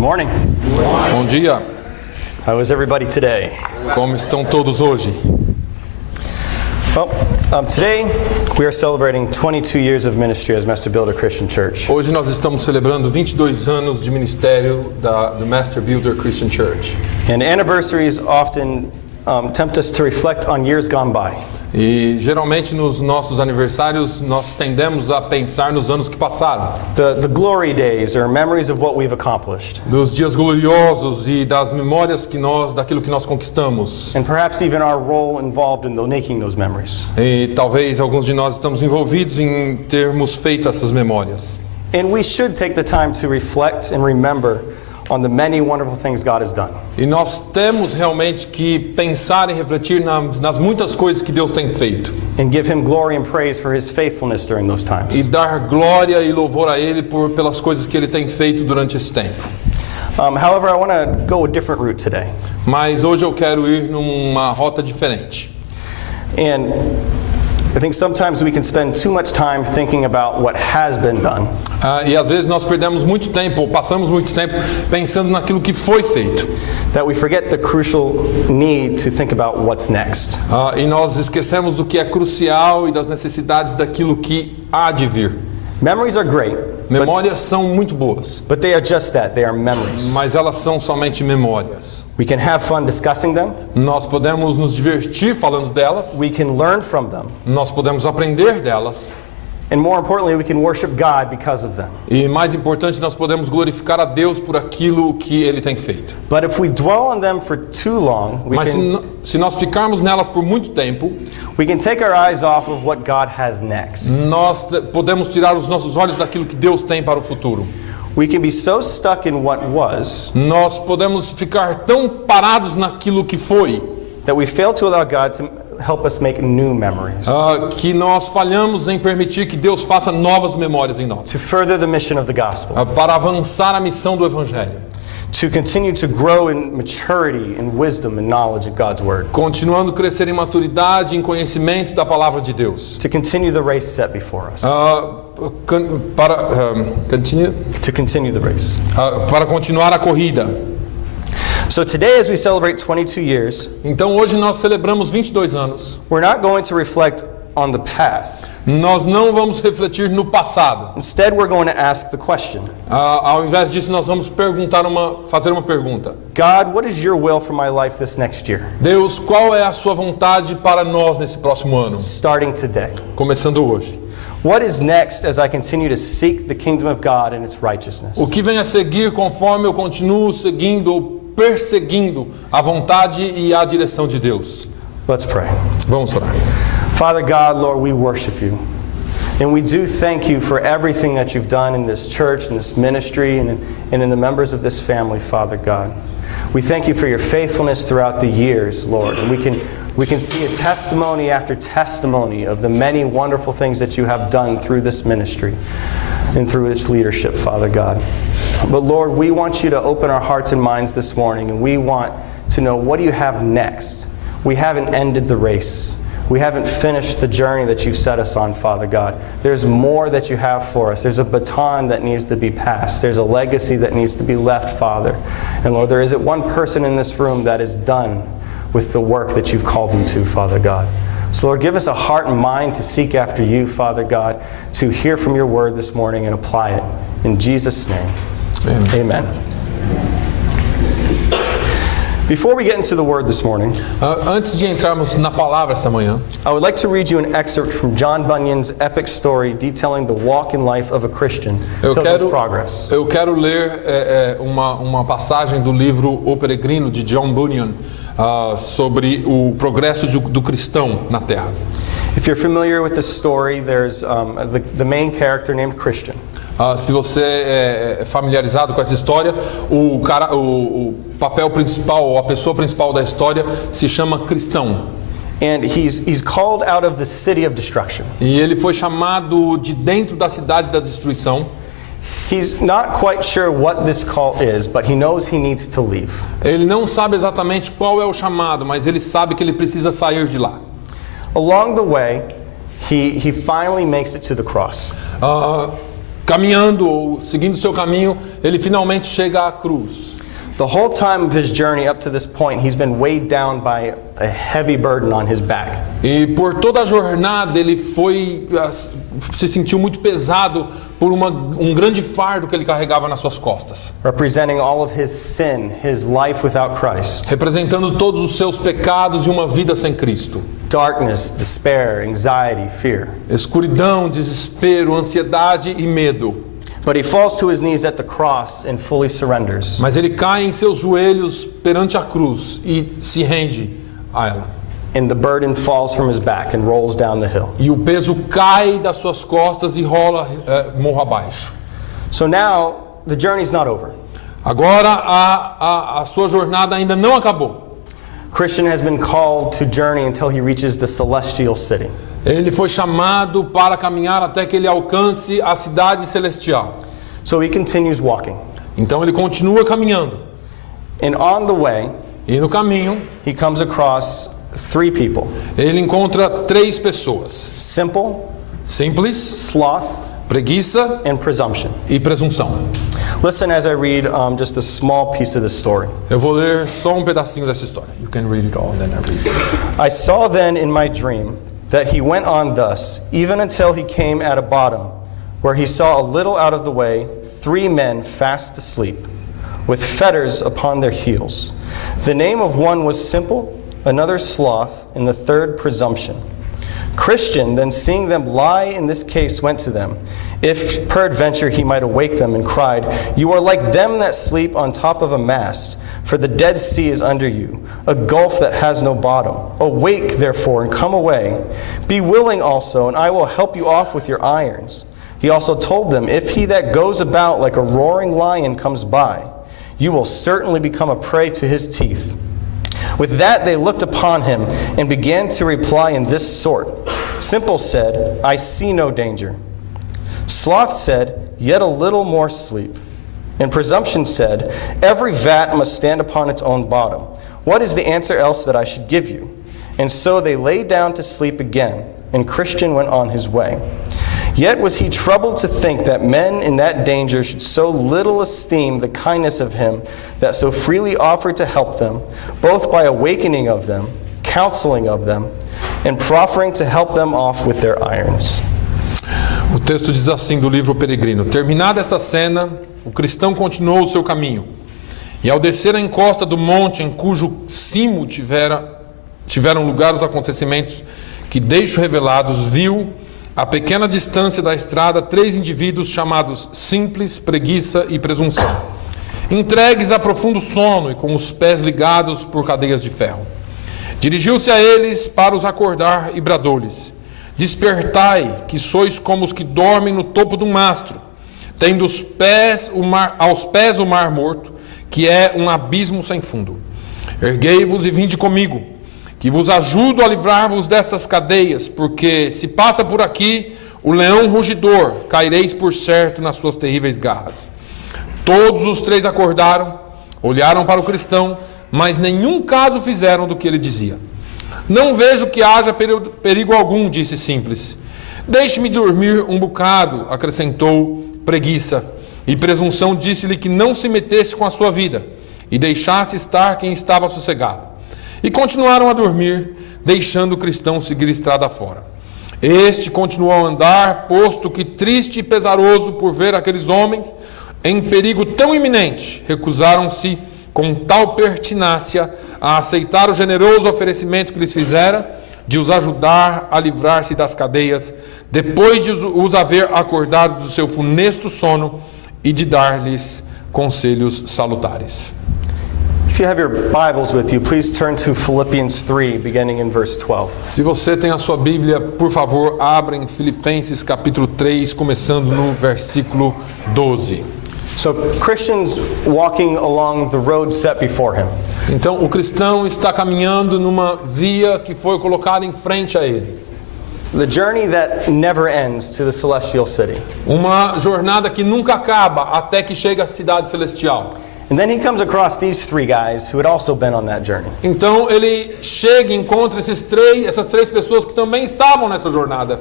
Good morning. Bom dia. How is everybody today? Como estão todos hoje? Well, today we are celebrating 22 years of ministry as Master Builder Christian Church. Hoje nós estamos celebrando 22 anos de ministério do Master Builder Christian Church. And anniversaries often tempt us to reflect on years gone by. E geralmente nos nossos aniversários nós tendemos a pensar nos anos que passaram. The glory days or memories of what we've accomplished. Dos dias gloriosos e das memórias daquilo que nós conquistamos. And perhaps even our role involved in making those memories. E talvez alguns de nós estamos envolvidos em termos feito essas memórias. And we should take the time to reflect and remember on the many wonderful things God has done. E nós temos realmente que pensar e refletir nas muitas coisas que Deus tem feito. And give Him glory and praise for His faithfulness during those times. E dar glória e louvor a Ele pelas coisas que Ele tem feito durante esse tempo. However, I want to go a different route today. Mas hoje eu quero ir numa rota diferente. And I think sometimes we can spend too much time thinking about what has been done. E às vezes nós perdemos muito tempo, ou passamos muito tempo pensando naquilo que foi feito. That we forget the crucial need to think about what's next. E nós esquecemos do que é crucial e das necessidades daquilo que há de vir. Memories are great. Memórias são muito boas. But they are just that, they are memories. Mas elas são somente memórias. We can have fun discussing them. Nós podemos nos divertir falando delas. We can learn from them. Nós podemos aprender delas. And more importantly, we can worship God because of them. E mais importante, nós podemos glorificar a Deus por aquilo que Ele tem feito. But if we dwell on them for too long, Mas se nós ficarmos nelas por muito tempo, we can take our eyes off of what God has next. Nós podemos tirar os nossos olhos daquilo que Deus tem para o futuro. We can be so stuck in what was. Nós podemos ficar tão parados naquilo que foi. That we fail to allow God to help us make new memories. Que nós falhamos em permitir que Deus faça novas memórias em nós. To further the mission of the gospel. Para avançar a missão do Evangelho. To continue to grow in maturity and wisdom and knowledge of God's word. Continuando a crescer em maturidade e em conhecimento da palavra de Deus. To continue the race set before us. To continue the race. Para continuar a corrida. So today, as we celebrate 22 years, então hoje nós celebramos 22 anos. We're not going to reflect on the past. Nós não vamos refletir no passado. Instead, we're going to ask the question. Ao invés disso, nós vamos fazer uma pergunta. God, what is your will for my life this next year? Deus, qual é a sua vontade para nós nesse próximo ano? Starting today. Começando hoje. What is next as I continue to seek the kingdom of God and its righteousness? O que vem a seguir conforme eu continuo seguindo ou perseguindo a vontade e a direção de Deus? Let's pray. Vamos orar. Father God, Lord, we worship you. And we do thank you for everything that you've done in this church, in this ministry, and in the members of this family, Father God. We thank you for your faithfulness throughout the years, Lord. And we can see a testimony after testimony of the many wonderful things that you have done through this ministry and through its leadership, Father God. But Lord, we want you to open our hearts and minds this morning, and we want to know, what do you have next? We haven't ended the race. We haven't finished the journey that you've set us on, Father God. There's more that you have for us. There's a baton that needs to be passed. There's a legacy that needs to be left, Father. And Lord, there isn't one person in this room that is done with the work that you've called them to, Father God. So Lord, give us a heart and mind to seek after you, Father God, to hear from your word this morning and apply it. In Jesus' name, amen. Before we get into the word this morning, antes de entrarmos na palavra esta manhã, I would like to read you an excerpt from John Bunyan's epic story detailing the walk and life of a Christian, Pilgrim's Progress. Eu quero ler uma passagem do livro O Peregrino de John Bunyan sobre o progresso do cristão na Terra. If you're familiar with this story, there's the main character named Christian. Se você é familiarizado com essa história, o papel principal, ou a pessoa principal da história se chama Cristão. And he's called out of the city of destruction. E ele foi chamado de dentro da cidade da destruição. He's not quite sure what this call is, but he knows he needs to leave. Ele não sabe exatamente qual é o chamado, mas ele sabe que ele precisa sair de lá. Along the way, he finally makes it to the cross. caminhando ou seguindo seu caminho, ele finalmente chega à cruz. The whole time of his journey up to this point, he's been weighed down by a heavy burden on his back. E por toda a jornada ele se sentiu muito pesado por um grande fardo que ele carregava nas suas costas, Representing all of his sin, his life without Christ, representando todos os seus pecados e uma vida sem Cristo. darkness, despair, anxiety, fear. Escuridão, desespero, ansiedade e medo. But he falls to his knees at the cross and fully surrenders. Mas ele cai em seus joelhos perante a cruz e se rende a ela. And the burden falls from his back and rolls down the hill. E o peso cai das suas costas e rola morro abaixo. So now the journey's not over. Agora a sua jornada ainda não acabou. Christian has been called to journey until he reaches the celestial city. Ele foi chamado para caminhar até que ele alcance a cidade celestial. So he continues walking. Então ele continua caminhando. And on the way, E no caminho, he comes across 3 people. ele encontra 3 pessoas: Simple, simples, sloth, preguiça and presumption. e presunção. Listen as I read just a small piece of this story. Eu vou ler só um pedacinho dessa história. You can read it all, then I read it. I saw then in my dream that he went on thus, even until he came at a bottom, where he saw a little out of the way 3 men fast asleep, with fetters upon their heels. The name of one was Simple, another Sloth, and the third Presumption. Christian, then seeing them lie in this case, went to them, if peradventure he might awake them, and cried, "You are like them that sleep on top of a mast, for the Dead Sea is under you, a gulf that has no bottom. Awake, therefore, and come away. Be willing also, and I will help you off with your irons." He also told them, "If he that goes about like a roaring lion comes by, you will certainly become a prey to his teeth." With that they looked upon him and began to reply in this sort. Simple said, "I see no danger." Sloth said, "Yet a little more sleep." And Presumption said, "Every vat must stand upon its own bottom. What is the answer else that I should give you?" And so they lay down to sleep again, and Christian went on his way. Yet was he troubled to think that men in that danger should so little esteem the kindness of him that so freely offered to help them, both by awakening of them, counseling of them, and proffering to help them off with their irons. O texto diz assim do livro O Peregrino: terminada essa cena, o cristão continuou o seu caminho. E ao descer a encosta do monte em cujo cimo tiveram lugar os acontecimentos que deixo revelados, viu, a pequena distância da estrada, 3 indivíduos chamados Simples, Preguiça e Presunção, entregues a profundo sono e com os pés ligados por cadeias de ferro. Dirigiu-se a eles para os acordar e bradou-lhes: "Despertai, que sois como os que dormem no topo do mastro, tendo aos pés o mar morto, que é um abismo sem fundo. Erguei-vos e vinde comigo, que vos ajudo a livrar-vos destas cadeias, porque se passa por aqui o leão rugidor, caireis por certo nas suas terríveis garras." Todos os 3 acordaram, olharam para o cristão, mas nenhum caso fizeram do que ele dizia. "Não vejo que haja perigo algum", disse Simples. "Deixe-me dormir um bocado", acrescentou Preguiça. E Presunção disse-lhe que não se metesse com a sua vida e deixasse estar quem estava sossegado. E continuaram a dormir, deixando o cristão seguir estrada fora. Este continuou a andar, posto que triste e pesaroso por ver aqueles homens em perigo tão iminente, recusaram-se com tal pertinácia a aceitar o generoso oferecimento que lhes fizera, de os ajudar a livrar-se das cadeias, depois de os haver acordado do seu funesto sono e de dar-lhes conselhos salutares. If you have your Bibles with you, please turn to Philippians 3, beginning in verse 12. Se você tem a sua Bíblia, por favor, abra em Filipenses capítulo 3, começando no versículo 12. So Christian's walking along the road set before him. Então, o cristão está caminhando numa via que foi colocada em frente a ele. The journey that never ends to the celestial city. Uma jornada que nunca acaba até que chega à cidade celestial. And then he comes across these 3 guys who had also been on that journey. Então ele chega e encontra essas três pessoas que também estavam nessa jornada.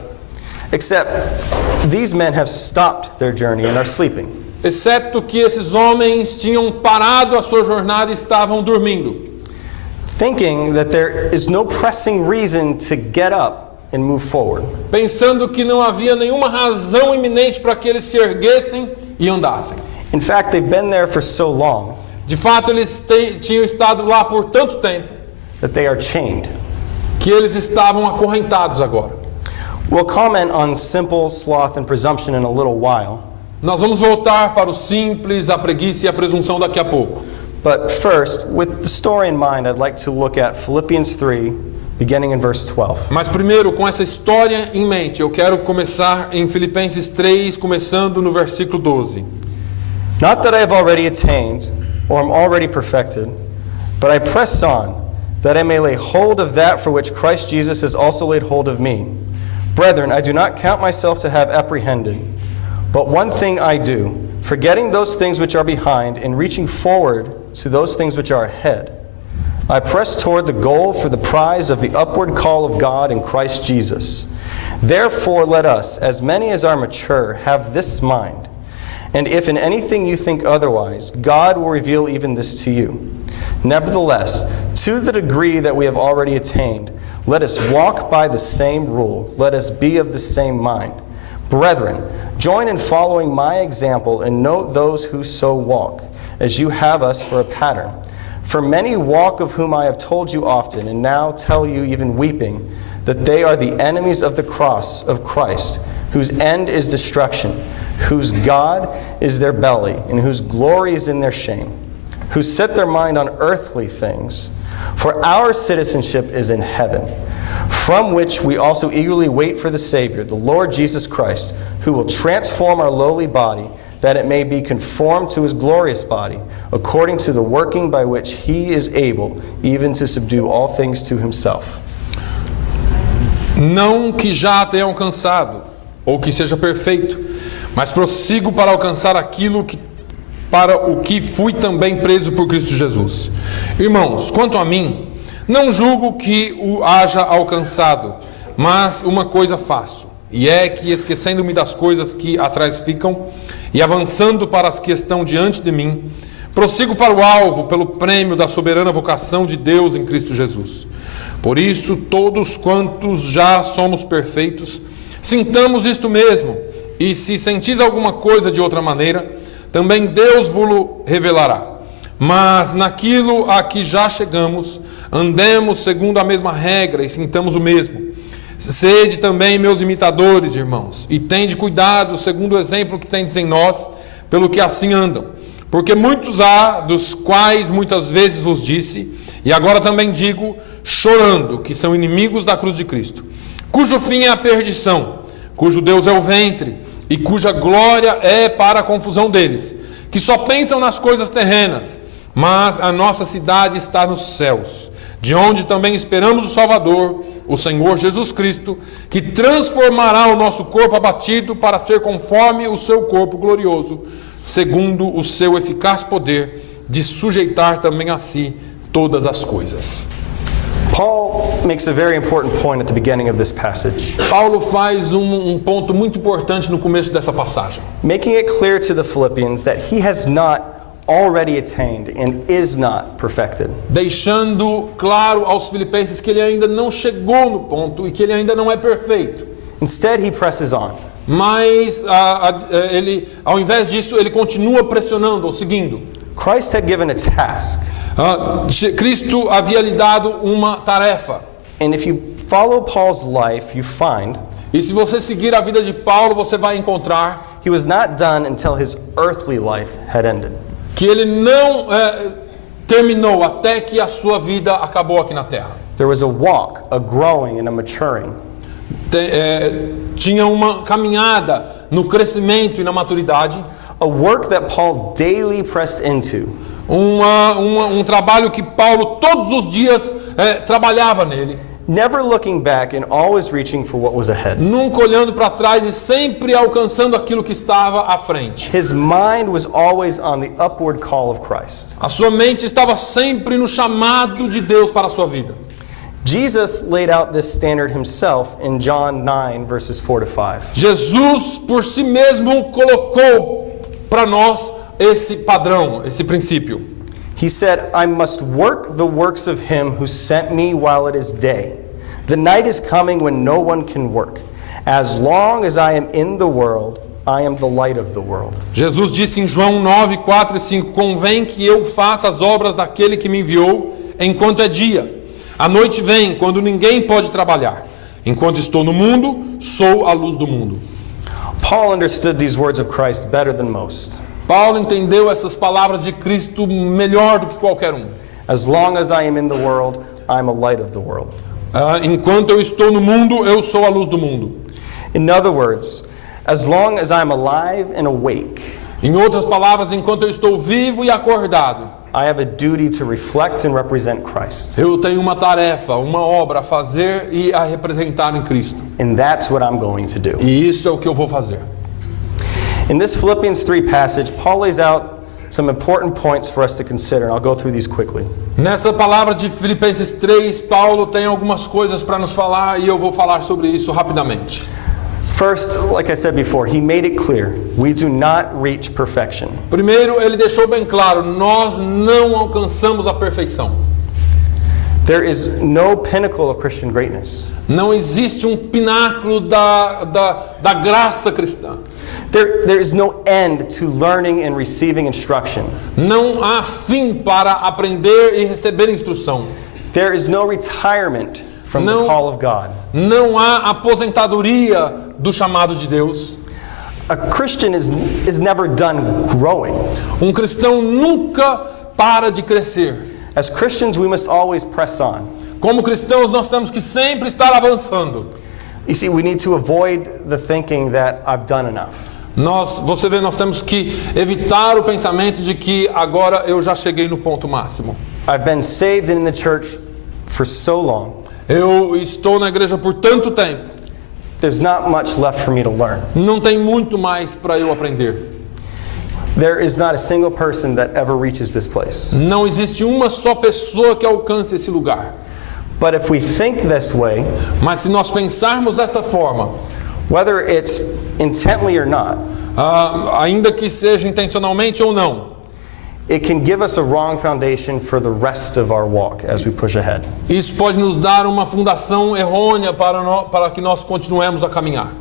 Except these men have stopped their journey and are sleeping. Exceto que esses homens tinham parado a sua jornada e estavam dormindo, Thinking that there is no pressing reason to get up and move forward. pensando que não havia nenhuma razão iminente para que eles se erguessem e andassem. In fact, they've been there for so long De fato, eles tinham estado lá por tanto tempo that they are chained. que eles estavam acorrentados agora. We'll comment on simple sloth and presumption in a little while. Nós vamos voltar para o simples, a preguiça e a presunção daqui a pouco. But first, with the story in mind, I'd like to look at Philippians 3, beginning in verse 12. Mas primeiro, com essa história em mente, eu quero começar em Filipenses 3, começando no versículo 12. Not that I have already attained, or am already perfected, but I press on, that I may lay hold of that for which Christ Jesus has also laid hold of me. Brethren, I do not count myself to have apprehended, but one thing I do, forgetting those things which are behind, and reaching forward to those things which are ahead. I press toward the goal for the prize of the upward call of God in Christ Jesus. Therefore let us, as many as are mature, have this mind. And if in anything you think otherwise, God will reveal even this to you. Nevertheless, to the degree that we have already attained, let us walk by the same rule. Let us be of the same mind. Brethren, join in following my example and note those who so walk, as you have us for a pattern. For many walk of whom I have told you often, and now tell you even weeping, that they are the enemies of the cross of Christ, whose end is destruction, whose God is their belly, and whose glory is in their shame, who set their mind on earthly things. For our citizenship is in heaven, from which we also eagerly wait for the Savior, the Lord Jesus Christ, who will transform our lowly body, that it may be conformed to his glorious body, according to the working by which he is able even to subdue all things to himself. Não que já tenha alcançado, ou que seja perfeito, mas prossigo para alcançar aquilo que para o que fui também preso por Cristo Jesus. Irmãos, quanto a mim, não julgo que o haja alcançado, mas uma coisa faço, e é que, esquecendo-me das coisas que atrás ficam, e avançando para as que estão diante de mim, prossigo para o alvo, pelo prêmio da soberana vocação de Deus em Cristo Jesus. Por isso, todos quantos já somos perfeitos, sintamos isto mesmo, e se sentis alguma coisa de outra maneira, também Deus vos revelará. Mas naquilo a que já chegamos, andemos segundo a mesma regra e sintamos o mesmo. Sede também meus imitadores, irmãos, e tende cuidado segundo o exemplo que tendes em nós, pelo que assim andam. Porque muitos há, dos quais muitas vezes vos disse, e agora também digo, chorando, que são inimigos da cruz de Cristo, cujo fim é a perdição, cujo Deus é o ventre, e cuja glória é para a confusão deles, que só pensam nas coisas terrenas, mas a nossa cidade está nos céus, de onde também esperamos o Salvador, o Senhor Jesus Cristo, que transformará o nosso corpo abatido para ser conforme o seu corpo glorioso, segundo o seu eficaz poder de sujeitar também a si todas as coisas. Paul makes a very important point at the beginning of this passage, Paulo faz ponto muito importante no começo dessa passagem, making it clear to the Philippians that he has not already attained and is not perfected. deixando claro aos filipenses que ele ainda não chegou no ponto e que ele ainda não é perfeito. Instead, he presses on. Mas ele, ao invés disso, ele continua pressionando ou seguindo. Christ had given a task. Cristo havia lhe dado uma tarefa. And if you follow Paul's life, you find E se você seguir a vida de Paulo, você vai encontrar he was not done until his earthly life had ended. que ele não terminou até que a sua vida acabou aqui na terra. There was a walk, a growing, and a maturing. Tinha uma caminhada no crescimento e na maturidade. A work that Paul daily pressed into. Trabalho que Paulo todos os dias trabalhava nele. Never looking back and always reaching for what was ahead. Nunca olhando para trás e sempre alcançando aquilo que estava à frente. His mind was always on the upward call of Christ. A sua mente estava sempre no chamado de Deus para a sua vida. Jesus laid out this standard himself in John 9, verses 4 to 5. Jesus por si mesmo colocou para nós esse padrão, esse princípio. He said, I must work the works of him who sent me while it is day. The night is coming when no one can work. As long as I am in the world, I am the light of the world. Jesus disse em João 9, 4 e 5, convém que eu faça as obras daquele que me enviou enquanto é dia. A noite vem, quando ninguém pode trabalhar. Enquanto estou no mundo, sou a luz do mundo. Paul understood these words of Christ better than most. Paulo entendeu essas palavras de Cristo melhor do que qualquer um. As long as I am in the world, I am a light of the world. Enquanto eu estou no mundo, eu sou a luz do mundo. In other words, as long as I am alive and awake, Em outras palavras, enquanto eu estou vivo e acordado, I have a duty to reflect and represent Christ. eu tenho uma tarefa, uma obra a fazer e a representar em Cristo. And that's what I'm going to do. E isso é o que eu vou fazer. In this Philippians 3 passage, Paul lays out some important points for us to consider, and I'll go through these quickly. Nessa palavra de Filipenses 3, Paulo tem algumas coisas para nos falar e eu vou falar sobre isso rapidamente. First, like I said before, he made it clear, we do not reach perfection. Primeiro, ele deixou bem claro, nós não alcançamos a perfeição. There is no pinnacle of Christian greatness. Não existe um pináculo da graça cristã. There is no end to learning and receiving instruction. Não há fim para aprender e receber instrução. There is no retirement from the call of God. Não há aposentadoria do chamado de Deus. A Christian is never done growing. Um cristão nunca para de crescer. As Christians, we must always press on. Como cristãos, nós temos que sempre estar avançando. You see, we need to avoid the thinking that I've done enough. Você vê, nós temos que evitar o pensamento de que agora eu já cheguei no ponto máximo. I've been saved and in the church for so long. Eu estou na igreja por tanto tempo. There's not much left for me to learn. Não tem muito mais para eu aprender. There is not a single person that ever reaches this place. Não existe uma só pessoa que alcance esse lugar. But if we think this way, Mas se nós pensarmos desta forma, whether it's intently or not, ainda que seja intencionalmente ou não, it can give us a wrong foundation for the rest of our walk as we push ahead. isso pode nos dar uma fundação errônea para que nós continuemos a caminhar.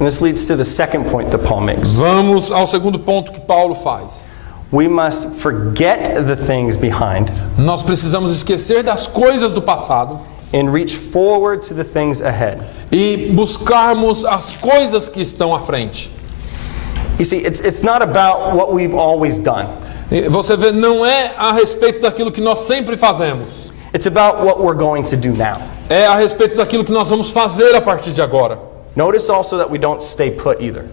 And this leads to the second point that Paul makes. Vamos ao segundo ponto que Paulo faz. We must forget the things behind Nós precisamos esquecer das coisas do passado and reach forward to the things ahead. e buscarmos as coisas que estão à frente. You see, it's not about what we've always done. E você vê, não é a respeito daquilo que nós sempre fazemos. It's about what we're going to do now. É a respeito daquilo que nós vamos fazer a partir de agora. Notice also that we don't stay put either.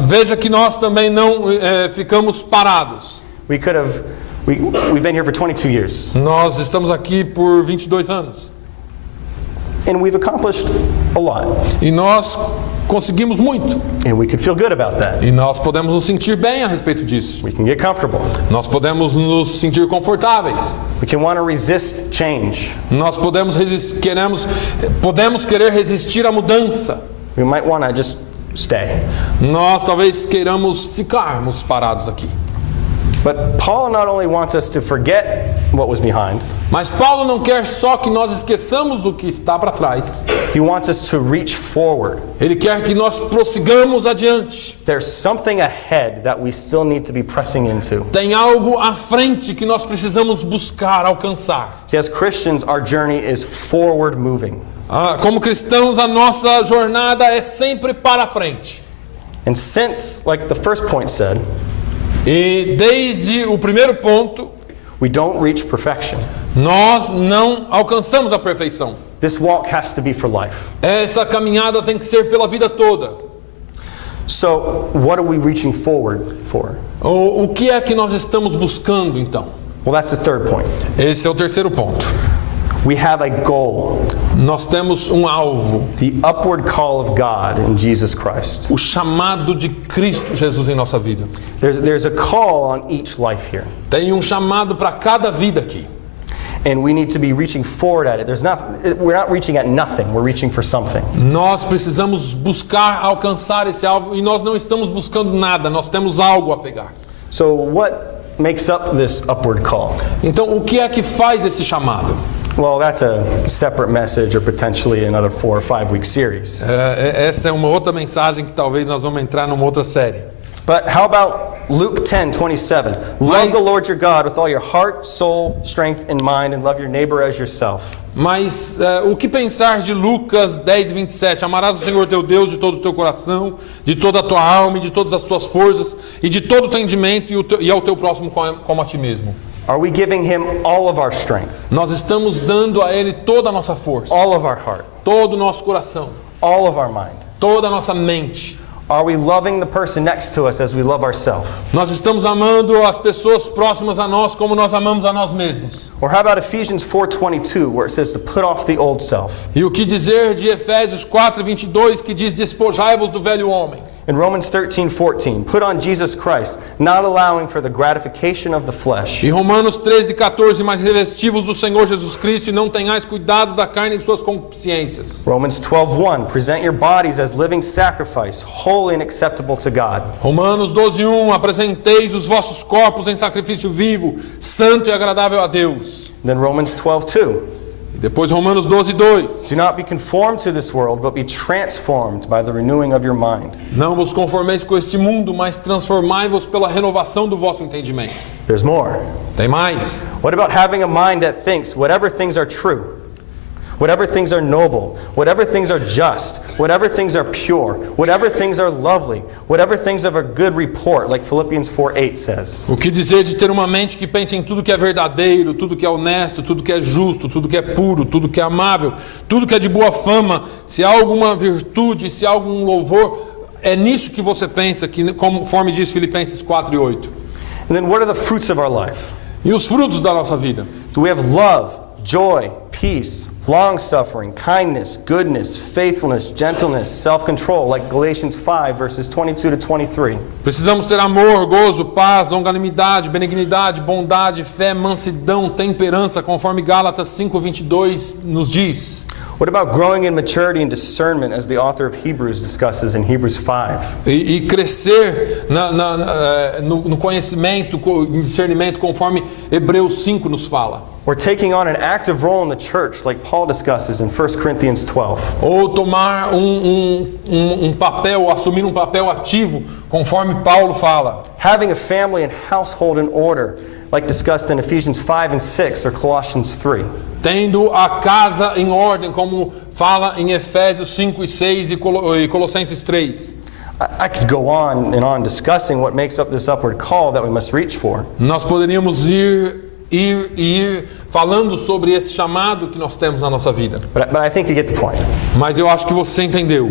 Veja que nós também não ficamos parados. We've been here for 22 years. Nós estamos aqui por 22 anos. And we've accomplished a lot. E nós conseguimos muito. And we could feel good about that. E nós podemos nos sentir bem a respeito disso. We can get comfortable. Nós podemos nos sentir confortáveis. We can want to resist change. Nós podemos querer resistir à mudança. We might want to just stay. Nós talvez queiramos ficarmos parados aqui. But Paul not only wants us to forget what was behind, Mas Paulo não quer só que nós esqueçamos o que está para trás. he wants us to reach forward. Ele quer que nós prossigamos adiante. There's something ahead that we still need to be pressing into. Tem algo à frente que nós precisamos buscar, alcançar. See, as Christians, our journey is forward moving. Como cristãos, a nossa jornada é sempre para frente. And since, like the first point said, E desde o primeiro ponto, we don't reach perfection, nós não alcançamos a perfeição. this walk has to be for life. Essa caminhada tem que ser pela vida toda. So, what are we reaching forward for? O que é que nós estamos buscando, então? Well, that's the third point. Esse é o terceiro ponto. We have a goal, Nós temos um alvo, the upward call of God in Jesus Christ. o chamado de Cristo Jesus em nossa vida. There's a call on each life here. Tem um chamado para cada vida aqui. and we need to be reaching forward at it. We're not reaching at nothing, we're reaching for something. Nós precisamos buscar alcançar esse alvo e nós não estamos buscando nada, nós temos algo a pegar. So what makes up this upward call? Então, o que é que faz esse chamado? Well, that's a separate message or potentially another 4 or 5 week series. Essa é uma outra mensagem que talvez nós vamos entrar numa outra série. But how about Luke 10:27? Love the Lord your God with all your heart, soul, strength, and mind, and love your neighbor as yourself. Mas o que pensar de Lucas 10:27? Amarás o Senhor teu Deus de todo o teu coração, de toda a tua alma, e de todas as tuas forças, e de todo o entendimento, e ao teu próximo como a ti mesmo. Are we giving him all of our strength? Nós estamos dando a Ele toda a nossa força, All of our heart? todo o nosso coração, All of our mind? toda a nossa mente. Are we loving the person next to us as we love ourselves? Nós estamos amando as pessoas próximas a nós como nós amamos a nós mesmos. Or how about Ephesians 4:22, where it says to put off the old self? E o que dizer de Efésios 4:22, que diz: despojai-vos do velho homem. In Romans 13:14, put on Jesus Christ, not allowing for the gratification of the flesh. E Romanos 13:14, mas revestivos do Senhor Jesus Cristo e não tenhais cuidado da carne e suas concupiscências. Romans 12:1, present your bodies as living sacrifice, holy and acceptable to God. Romanos 12:1, apresenteis os vossos corpos em sacrifício vivo, santo e agradável a Deus. Then Romans 12:2, E depois Romanos 12:2, do not be conformed to this world, but be transformed by the renewing of your mind. não vos conformeis com este mundo, mas transformai-vos pela renovação do vosso entendimento. There's more. Tem mais? What about having a mind that thinks whatever things are true, whatever things are noble, whatever things are just, whatever things are pure, whatever things are lovely, whatever things of a good report, like Philippians 4:8 says. O que dizer de ter uma mente que pensa em tudo que é verdadeiro, tudo que é honesto, tudo que é justo, tudo que é puro, tudo que é amável, tudo que é de boa fama, se há alguma virtude, se há algum louvor, é nisso que você pensa, que conforme diz Filipenses 4:8. And then what are the fruits of our life? E os frutos da nossa vida? Do we have love, joy, peace, long-suffering, kindness, goodness, faithfulness, gentleness, self-control, like Galatians 5, verses 22 to 23. Precisamos ter amor, gozo, paz, longanimidade, benignidade, bondade, fé, mansidão, temperança, conforme Gálatas 5:22 nos diz. What about growing in maturity and discernment, as the author of Hebrews discusses in Hebrews 5? E crescer no conhecimento, em discernimento, conforme Hebreus 5 nos fala. Or taking on an active role in the church, like Paul discusses in 1 Corinthians 12. Ou tomar papel, assumir um papel ativo, conforme Paulo fala. Having a family and household in order, like discussed in Ephesians 5 and 6 or Colossians 3. Tendo a casa em ordem, como fala em Efésios 5 e 6 e Colossenses 3. I could go on and on discussing what makes up this upward call that we must reach for. Nós poderíamos ir falando sobre esse chamado que nós temos na nossa vida. But I think you get the point. Mas eu acho que você entendeu.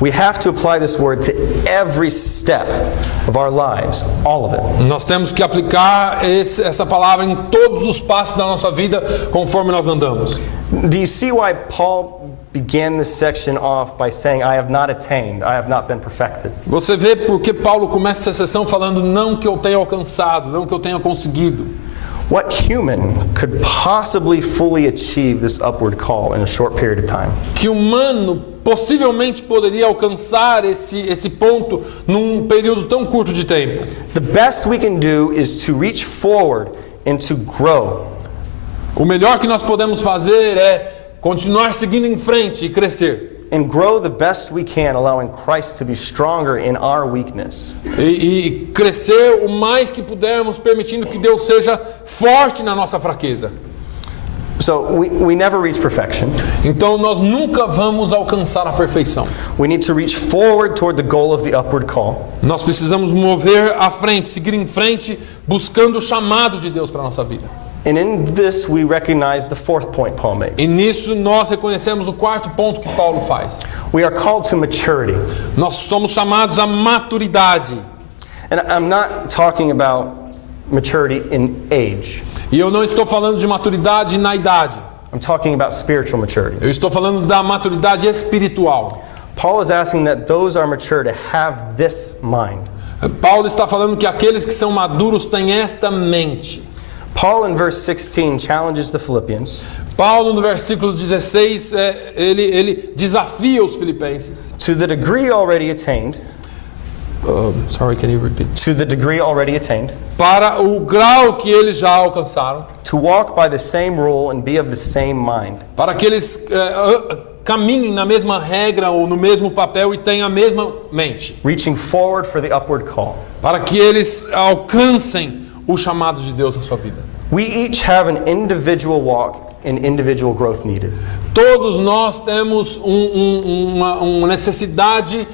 We have to apply this word to every step of our lives, all of it. Nós temos que aplicar essa palavra em todos os passos da nossa vida conforme nós andamos. Do you see why Paul began this section off by saying, I have not attained, I have not been perfected? Você vê porque Paulo começa essa sessão falando não que eu tenha alcançado, não que eu tenha conseguido. What human could possibly fully achieve this upward call in a short period of time? Que humano possivelmente poderia alcançar esse ponto num período tão curto de tempo? The best we can do is to reach forward and to grow. O melhor que nós podemos fazer é continuar seguindo em frente e crescer. And grow the best we can, allowing Christ to be stronger in our weakness. E crescer o mais que pudermos, permitindo que Deus seja forte na nossa fraqueza. So we never reach perfection. Então nós nunca vamos alcançar a perfeição. We need to reach forward toward the goal of the upward call. Nós precisamos mover à frente, seguir em frente, buscando o chamado de Deus para a nossa vida. And in this we recognize the fourth point Paul makes. E nisso nós reconhecemos o quarto ponto que Paulo faz. We are called to maturity. Nós somos chamados à maturidade. And I'm not talking about maturity in age. E eu não estou falando de maturidade na idade. I'm talking about spiritual maturity. Eu estou falando da maturidade espiritual. Paul is asking that those are mature to have this mind. Paulo está falando que aqueles que são maduros têm esta mente. Paul, in verse 16, challenges the Philippians Paulo, no versículo 16, ele desafia os filipenses. to the degree already attained, Sorry, can you repeat? to the degree already attained, Para o grau que eles já alcançaram, to walk by the same rule and be of the same mind, para que eles caminhem na mesma regra ou no mesmo papel e tenham a mesma mente, reaching forward for the upward call. para que eles alcancem o chamado de Deus na sua vida. We each have an individual walk and individual growth needed. Todos nós temos uma necessidade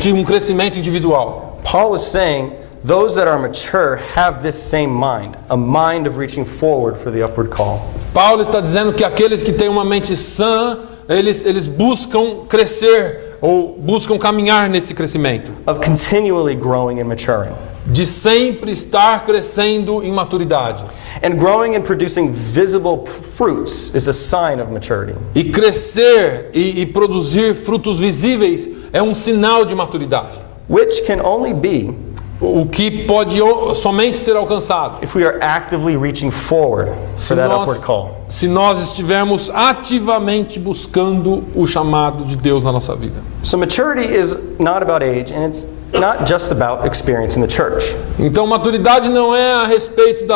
de um crescimento individual. Paul is saying those that are mature have this same mind, a mind of reaching forward for the upward call. Paulo está dizendo que aqueles que têm uma mente sã, eles buscam crescer ou buscam caminhar nesse crescimento, Of continually growing and maturing. de sempre estar crescendo em maturidade. And growing and producing visible fruits is a sign of maturity. E crescer e produzir frutos visíveis é um sinal de maturidade, Which can only be o que pode somente ser alcançado if we are actively reaching forward for that upward call. se nós estivermos ativamente buscando o chamado de Deus na nossa vida. So maturity is not about age, and it's not just about experience in the church. Então, maturidade não é a respeito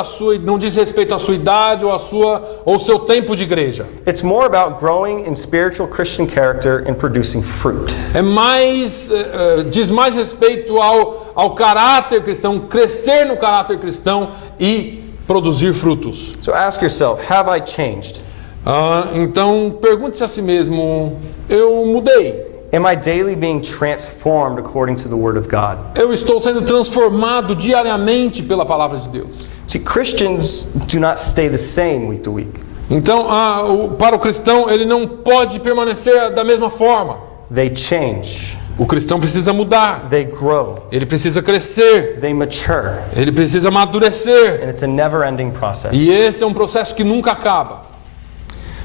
não diz respeito à sua idade ou seu tempo de igreja. It's more about growing in spiritual Christian character and producing fruit. Diz mais respeito ao caráter cristão, crescer no caráter cristão e produzir frutos. So ask yourself, have I changed? Então, pergunte-se a si mesmo: eu mudei? Am I daily being transformed according to the Word of God? Eu estou sendo transformado diariamente pela palavra de Deus? See, Christians do not stay the same week to week. Então, para o cristão, ele não pode permanecer da mesma forma. They change, O cristão precisa mudar, they grow, ele precisa crescer, they mature, ele precisa amadurecer. and it's a never-ending process. E esse é um processo que nunca acaba.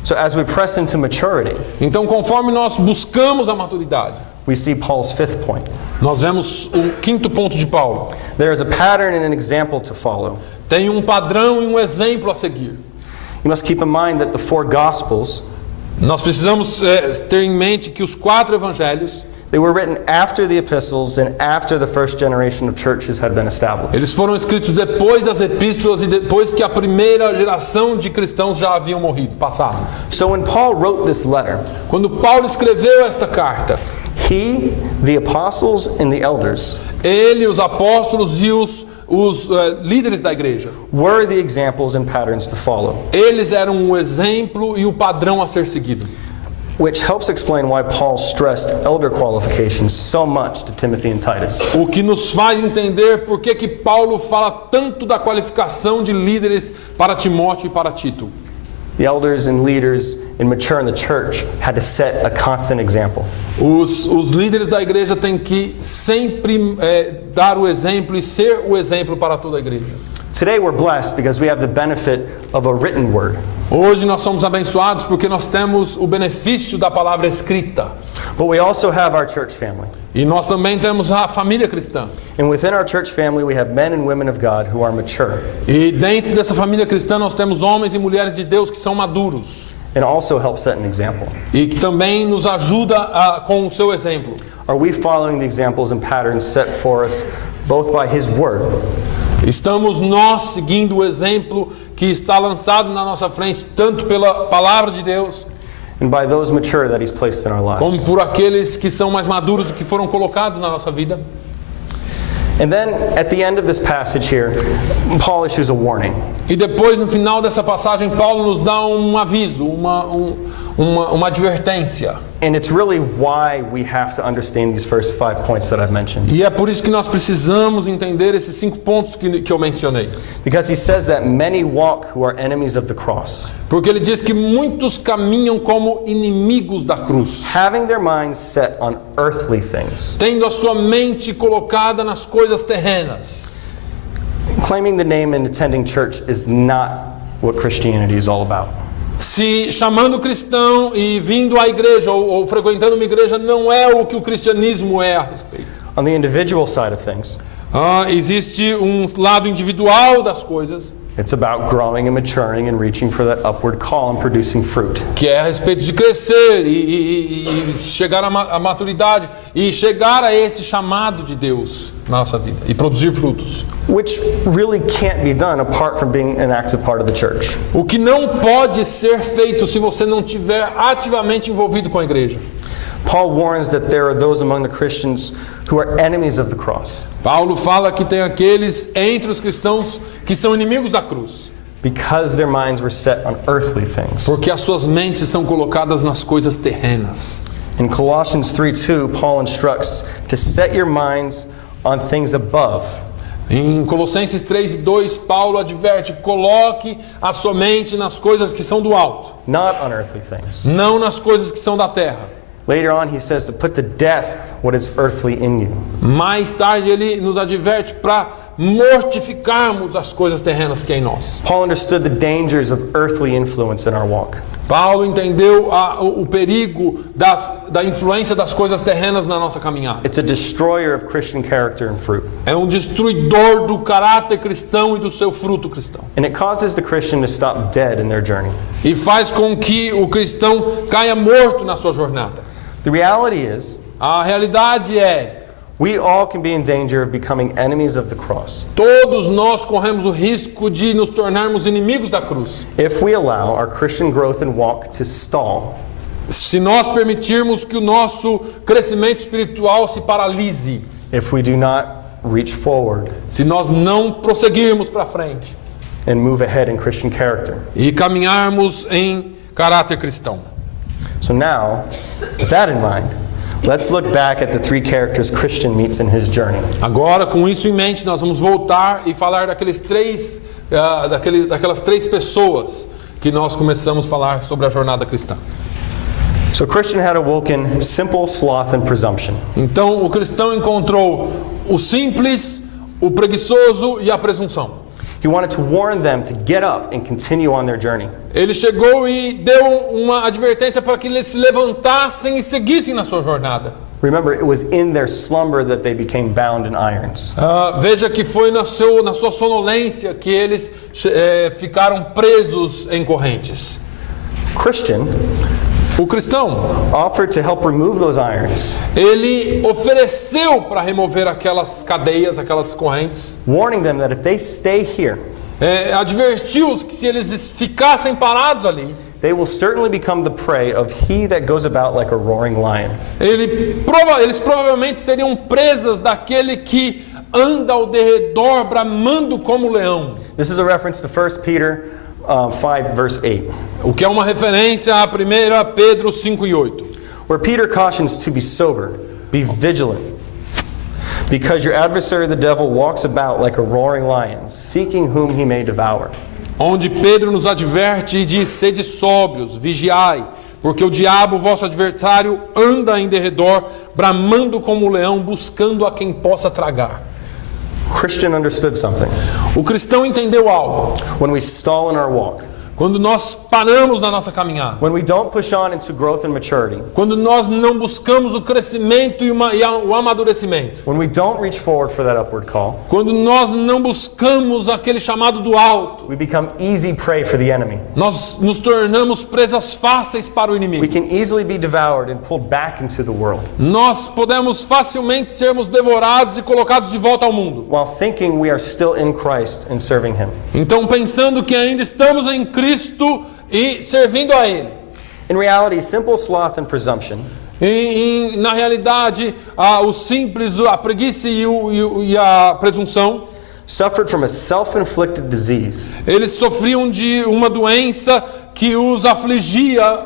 So as we press into maturity, Então, conforme nós buscamos a maturidade, we see Paul's fifth point. nós vemos o quinto ponto de Paulo. There is a pattern and an example to follow. Tem um padrão e um exemplo a seguir. You must keep in mind that the four Gospels, Nós precisamos ter em mente que os 4 evangelhos, they were written after the epistles and after the first generation of churches had been established. eles foram escritos depois das epístolas e depois que a primeira geração de cristãos já haviam passado. So when Paul wrote this letter, Quando Paulo escreveu esta carta, he, the apostles, and the elders ele, os apóstolos e os líderes da igreja, were the examples and patterns to follow, eles eram um exemplo e o padrão a ser seguido. which helps explain why Paul stressed elder qualifications so much to Timothy and Titus. O que nos faz entender por que Paulo fala tanto da qualificação de líderes para Timóteo e para Tito. The elders and leaders and mature in the church had to set a constant example. Os líderes da igreja têm que sempre dar o exemplo e ser o exemplo para toda a igreja. Today we're blessed because we have the benefit of a written word. Hoje nós somos abençoados porque nós temos o benefício da palavra escrita. But we also have our church family. E nós também temos a família cristã. And within our church family we have men and women of God who are mature E dentro dessa família cristã nós temos homens e mulheres de Deus que são maduros. and also help set an example. E que também nos ajuda com o seu exemplo. Are we following the examples and patterns set for us both by His Word Estamos nós seguindo o exemplo que está lançado na nossa frente, tanto pela palavra de Deus, and by those mature that He's placed in our como lives? por aqueles que são mais maduros e que foram colocados na nossa vida? And then at the end of this passage here, Paul issues a warning. E depois, no final dessa passagem, Paulo nos dá um aviso, uma advertência. And it's really why we have to understand these first 5 points that I've mentioned. E é por isso que nós precisamos entender esses 5 pontos que eu mencionei. Because he says that many walk who are enemies of the cross, Porque ele diz que muitos caminham como inimigos da cruz, having their minds set on earthly things, tendo a sua mente colocada nas coisas terrenas. claiming the name and attending church is not what Christianity is all about. Se chamando cristão e vindo à igreja ou frequentando uma igreja não é o que o cristianismo é a respeito. On the individual side of things, Existe um lado individual das coisas, It's about growing and maturing and reaching for that upward call and producing fruit. que é a respeito de crescer e chegar à maturidade e chegar a esse chamado de Deus na nossa vida e produzir frutos. Which really can't be done apart from being an active part of the church. O que não pode ser feito se você não estiver ativamente envolvido com a igreja. Paul warns that there are those among the Christians who are enemies of the cross Paulo fala que tem aqueles entre os cristãos que são inimigos da cruz, because their minds were set on earthly things. porque as suas mentes são colocadas nas coisas terrenas. In Colossians 3:2, Paul instructs to set your minds on things above, Em Colossenses 3:2, Paulo adverte: coloque a sua mente nas coisas que são do alto, not on earthly things. não nas coisas que são da terra. Later on, he says to put to death what is earthly in you. Mais tarde ele nos adverte para mortificarmos as coisas terrenas que é em nós. Paul understood the dangers of earthly influence in our walk. Paulo entendeu o perigo da influência das coisas terrenas na nossa caminhada. It's a destroyer of Christian character and fruit. É um destruidor do caráter cristão e do seu fruto cristão. And it causes the Christian to stop dead in their journey. E faz com que o cristão caia morto na sua jornada. The reality is, A realidade é, we all can be in danger of becoming enemies of the cross todos nós corremos o risco de nos tornarmos inimigos da cruz, if we allow our Christian growth and walk to stall se nós permitirmos que o nosso crescimento espiritual se paralise, if we do not reach forward se nós não prosseguirmos para frente and move ahead in Christian character. e caminharmos em caráter cristão. So now, with that in mind, let's look back at the three characters Christian meets in his journey. Agora, com isso em mente, nós vamos voltar e falar daquelas três pessoas que nós começamos a falar sobre a jornada cristã. So Christian had awoken simple sloth and presumption. Então, o cristão encontrou o simples, o preguiçoso e a presunção. He wanted to warn them to get up and continue on their journey. Ele chegou e deu uma advertência para que eles se levantassem e seguissem na sua jornada. Remember, it was in their slumber that they became bound in irons. Veja que foi na sua sonolência que eles ficaram presos em correntes. Christian O cristão, offered to help remove those irons, ele ofereceu para remover aquelas cadeias, aquelas correntes. warning them that if they stay here, Advertiu-os que se eles ficassem parados ali, they will certainly become the prey of he that goes about like a roaring lion. eles provavelmente seriam presas daquele que anda ao derredor bramando como leão. This is a reference to 1 Peter 5, verse 8, O que é uma referência a 1 Pedro 5:8. where Peter cautions to be sober, be vigilant, because your adversary the devil walks about like a roaring lion, seeking whom he may devour. Onde Pedro nos adverte e diz: sede sóbrios, vigiai, porque o diabo, vosso adversário, anda em derredor, bramando como leão, buscando a quem possa tragar. Christian understood something. O cristão entendeu algo. When we stall in our walk, Quando nós paramos na nossa caminhada, when we don't push on into growth and maturity, quando nós não buscamos o crescimento e o amadurecimento, when we don't reach forward for that upward call, quando nós não buscamos aquele chamado do alto, we become easy prey for the enemy. nós nos tornamos presas fáceis para o We inimigo. can easily be devoured and pulled back into the world Nós podemos facilmente sermos devorados e colocados de volta ao mundo. while thinking we are still in Christ and serving Him. Então, pensando que ainda estamos em Cristo e servindo a Ele. In reality, simple sloth and presumption Na realidade, o simples, a preguiça e a presunção, suffered from a self-inflicted disease eles sofriam de uma doença que os afligia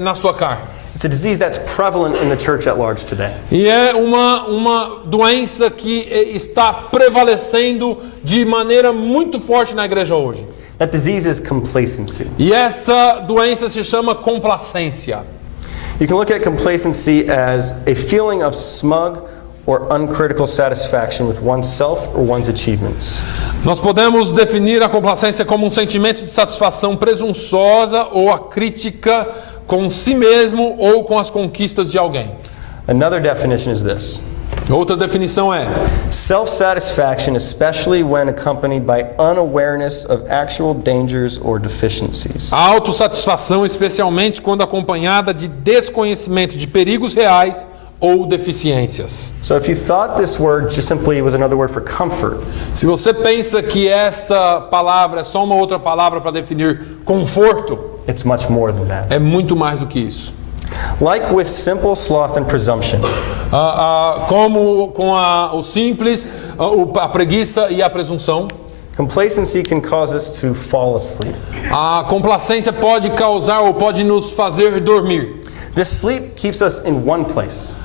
na sua carne. It's a disease that's prevalent in the church at large today. E é uma doença que está prevalecendo de maneira muito forte na igreja hoje. That disease is complacency. E essa doença se chama complacência. You can look at complacency as a feeling of smug or uncritical satisfaction with oneself or one's achievements. Nós podemos definir a complacência como um sentimento de satisfação presunçosa ou a crítica com si mesmo ou com as conquistas de alguém. Another definition is this: Outra definição é: self-satisfaction, especially when accompanied by unawareness of actual dangers or deficiencies. a autossatisfação, especialmente quando acompanhada de desconhecimento de perigos reais ou deficiências. So if you thought this word just simply was another word for comfort, Se você pensa que essa palavra é só uma outra palavra para definir conforto, it's much more than that. é muito mais do que isso. Like with simple sloth and presumption, Como com o simples, a preguiça e a presunção, complacency can cause us to fall asleep. a complacência pode causar ou pode nos fazer dormir. This sleep keeps us in one place,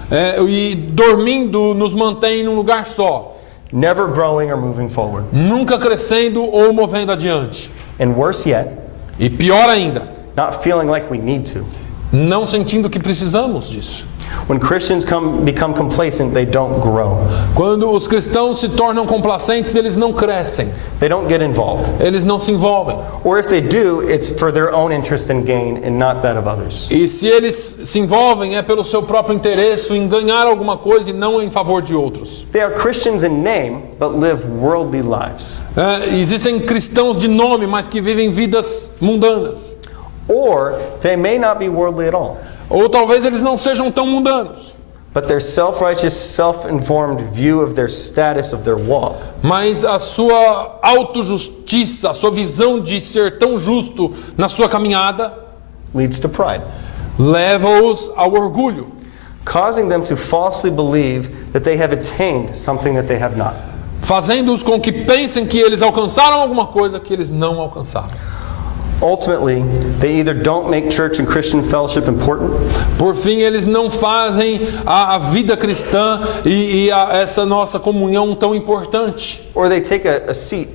E dormindo nos mantém num lugar só, never growing or moving forward. nunca crescendo ou movendo adiante. And worse yet, E pior ainda, not feeling like we need to. não sentindo que precisamos disso. When Christians become complacent, they don't grow. Quando os cristãos se tornam complacentes, eles não crescem, They don't get involved. eles não se envolvem. Or if they do, it's for their own interest and gain and not that of others. E se eles se envolvem, é pelo seu próprio interesse em ganhar alguma coisa e não em favor de outros. They are Christians in name, but live worldly lives. Existem cristãos de nome, mas que vivem vidas mundanas. Or they may not be worldly at all, Ou talvez eles não sejam tão mundanos, but their self-righteous, self-informed view of their status, of their walk, mas a sua autojustiça, a sua visão de ser tão justo na sua caminhada, leads to pride, leva-os ao orgulho, causing them to falsely believe that they have attained something that they have not. fazendo-os com que pensem que eles alcançaram alguma coisa que eles não alcançaram. Ultimately, they either don't make church and Christian fellowship important, Por fim, eles não fazem a vida cristã e essa nossa comunhão tão importante. or they take a seat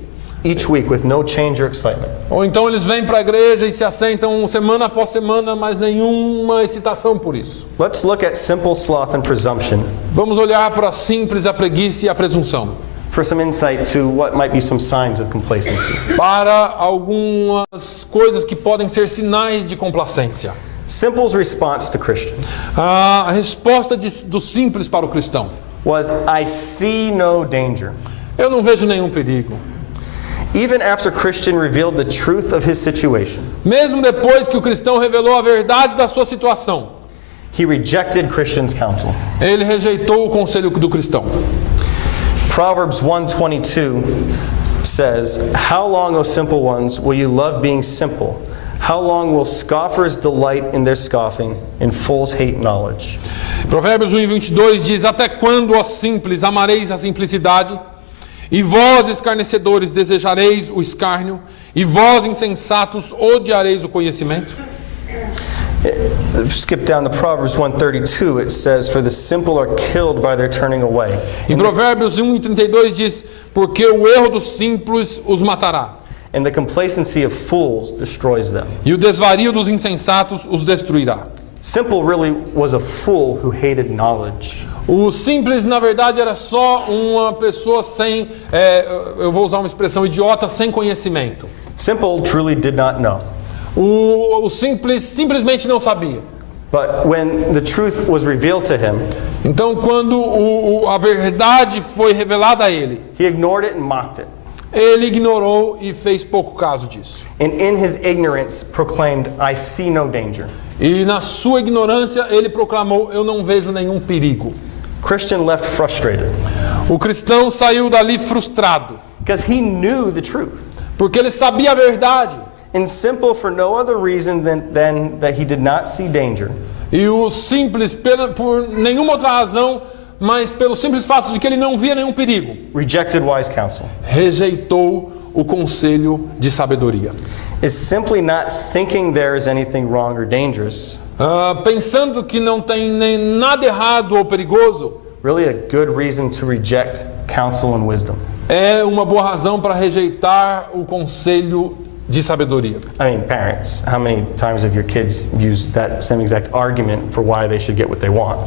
each week with no change or excitement. Ou então eles vêm para a igreja e se assentam semana após semana, mas nenhuma excitação por isso. Let's look at simple sloth and presumption Vamos olhar para a simples, a preguiça e a presunção, for some insight to what might be some signs of complacency. para algumas coisas que podem ser sinais de complacência. Simple's response to Christian A resposta do simples para o cristão: was, I see no danger. eu não vejo nenhum perigo. Even after Christian revealed the truth of his situation, Mesmo depois que o cristão revelou a verdade da sua situação, he rejected Christian's counsel. ele rejeitou o conselho do cristão. Proverbs 1:22 says, How long, O simple ones, will you love being simple? How long will scoffers delight in their scoffing, and fools hate knowledge? Provérbios 1:22 diz: até quando, ó simples, amareis a simplicidade? E vós, escarnecedores, desejareis o escárnio? E vós, insensatos, odiareis o conhecimento? Skip down to Proverbs 1:32. It says, For the simple are killed by their turning away. Em Provérbios 1:32 diz: porque o erro dos simples os matará, And the complacency of fools destroys them. e o desvario dos insensatos os destruirá. Simple really was a fool who hated knowledge. O simples, na verdade, era só uma pessoa sem, eu vou usar uma expressão, idiota, sem conhecimento. Simple truly did not know. O simples simplesmente não sabia. But when the truth was revealed to him, Então, quando a verdade foi revelada a ele, he ignored it and mocked it. ele ignorou e fez pouco caso disso. And in his ignorance proclaimed, I see no danger. E na sua ignorância, ele proclamou: eu não vejo nenhum perigo. Christian left frustrated O cristão saiu dali frustrado, because he knew the truth. porque ele sabia a verdade. And simple for no other reason than that he did not see danger. E o simples, por nenhuma outra razão, mas pelo simples fato de que ele não via nenhum perigo, Rejected wise counsel. rejeitou o conselho de sabedoria. Is simply not thinking there is anything wrong or dangerous Pensando que não tem nem nada errado ou perigoso, really a good reason to reject counsel and wisdom? é uma boa razão para rejeitar o conselho de sabedoria. I mean, parents, how many times have your kids used that same exact argument for why they should get what they want?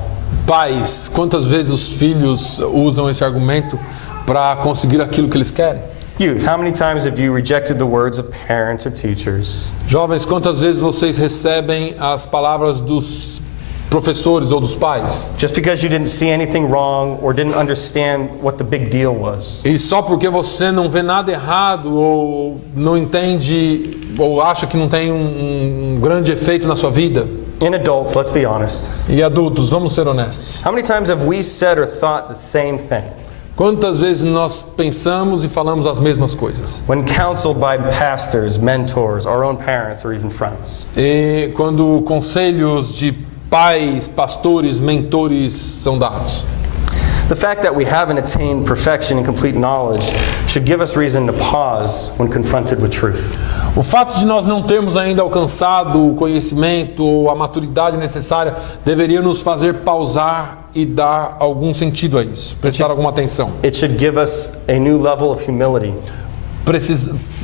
Pais, quantas vezes os filhos usam esse argumento para conseguir aquilo que eles querem? Youth, how many times have you rejected the words of parents or teachers Jovens, quantas vezes vocês recebem as palavras dos professores ou dos pais. Just because you didn't see anything wrong or didn't understand what the big deal was. E só porque você não vê nada errado ou não entende ou acha que não tem um grande efeito na sua vida. In adults, let's be honest. E adultos, vamos ser honestos. How many times have we said or thought the same thing? Quantas vezes nós pensamos e falamos as mesmas coisas? When counseled by pastors, mentors, our own parents, or even friends. E quando conselhos de pais, pastores, mentores são dados. The fact that we haven't attained perfection and complete knowledge should give us reason to pause when confronted with truth. O fato de nós não termos ainda alcançado o conhecimento ou a maturidade necessária deveria nos fazer pausar e dar algum sentido a isso, prestar alguma atenção. It should give us a new level of humility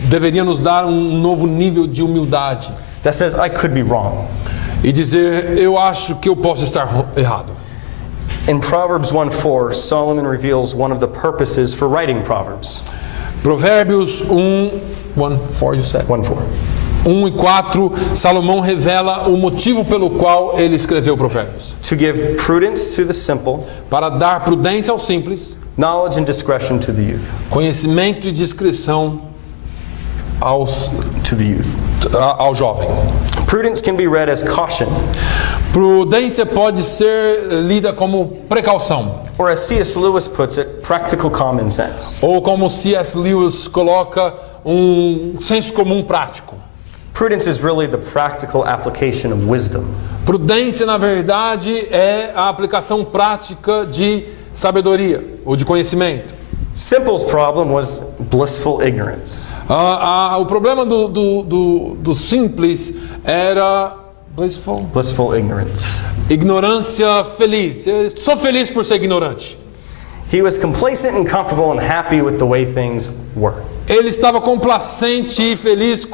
Deveria nos dar um novo nível de humildade that says, I could be wrong. e dizer, eu acho que eu posso estar errado. In Proverbs 1:4, Solomon reveals one of the purposes for writing Proverbs. Provérbios 1:4, you said? 1:4. 1 e 4, Salomão revela o motivo pelo qual ele escreveu Provérbios. To give prudence to the simple, Para dar prudência aos simples, knowledge and discretion to the youth. conhecimento e discrição To the youth. ao jovem. Prudence can be read as caution, Prudência pode ser lida como precaução, or as C.S. Lewis puts it, practical common sense. ou como C.S. Lewis coloca, senso comum prático. Prudence is really the practical application of wisdom. Prudência, na verdade, é a aplicação prática de sabedoria ou de conhecimento. Simple's problem was blissful ignorance. O problema do simples era Blissful ignorance. ignorância feliz. Eu sou feliz por ser ignorante. He was complacent and comfortable and happy with the way things were. Ele estava complacente e feliz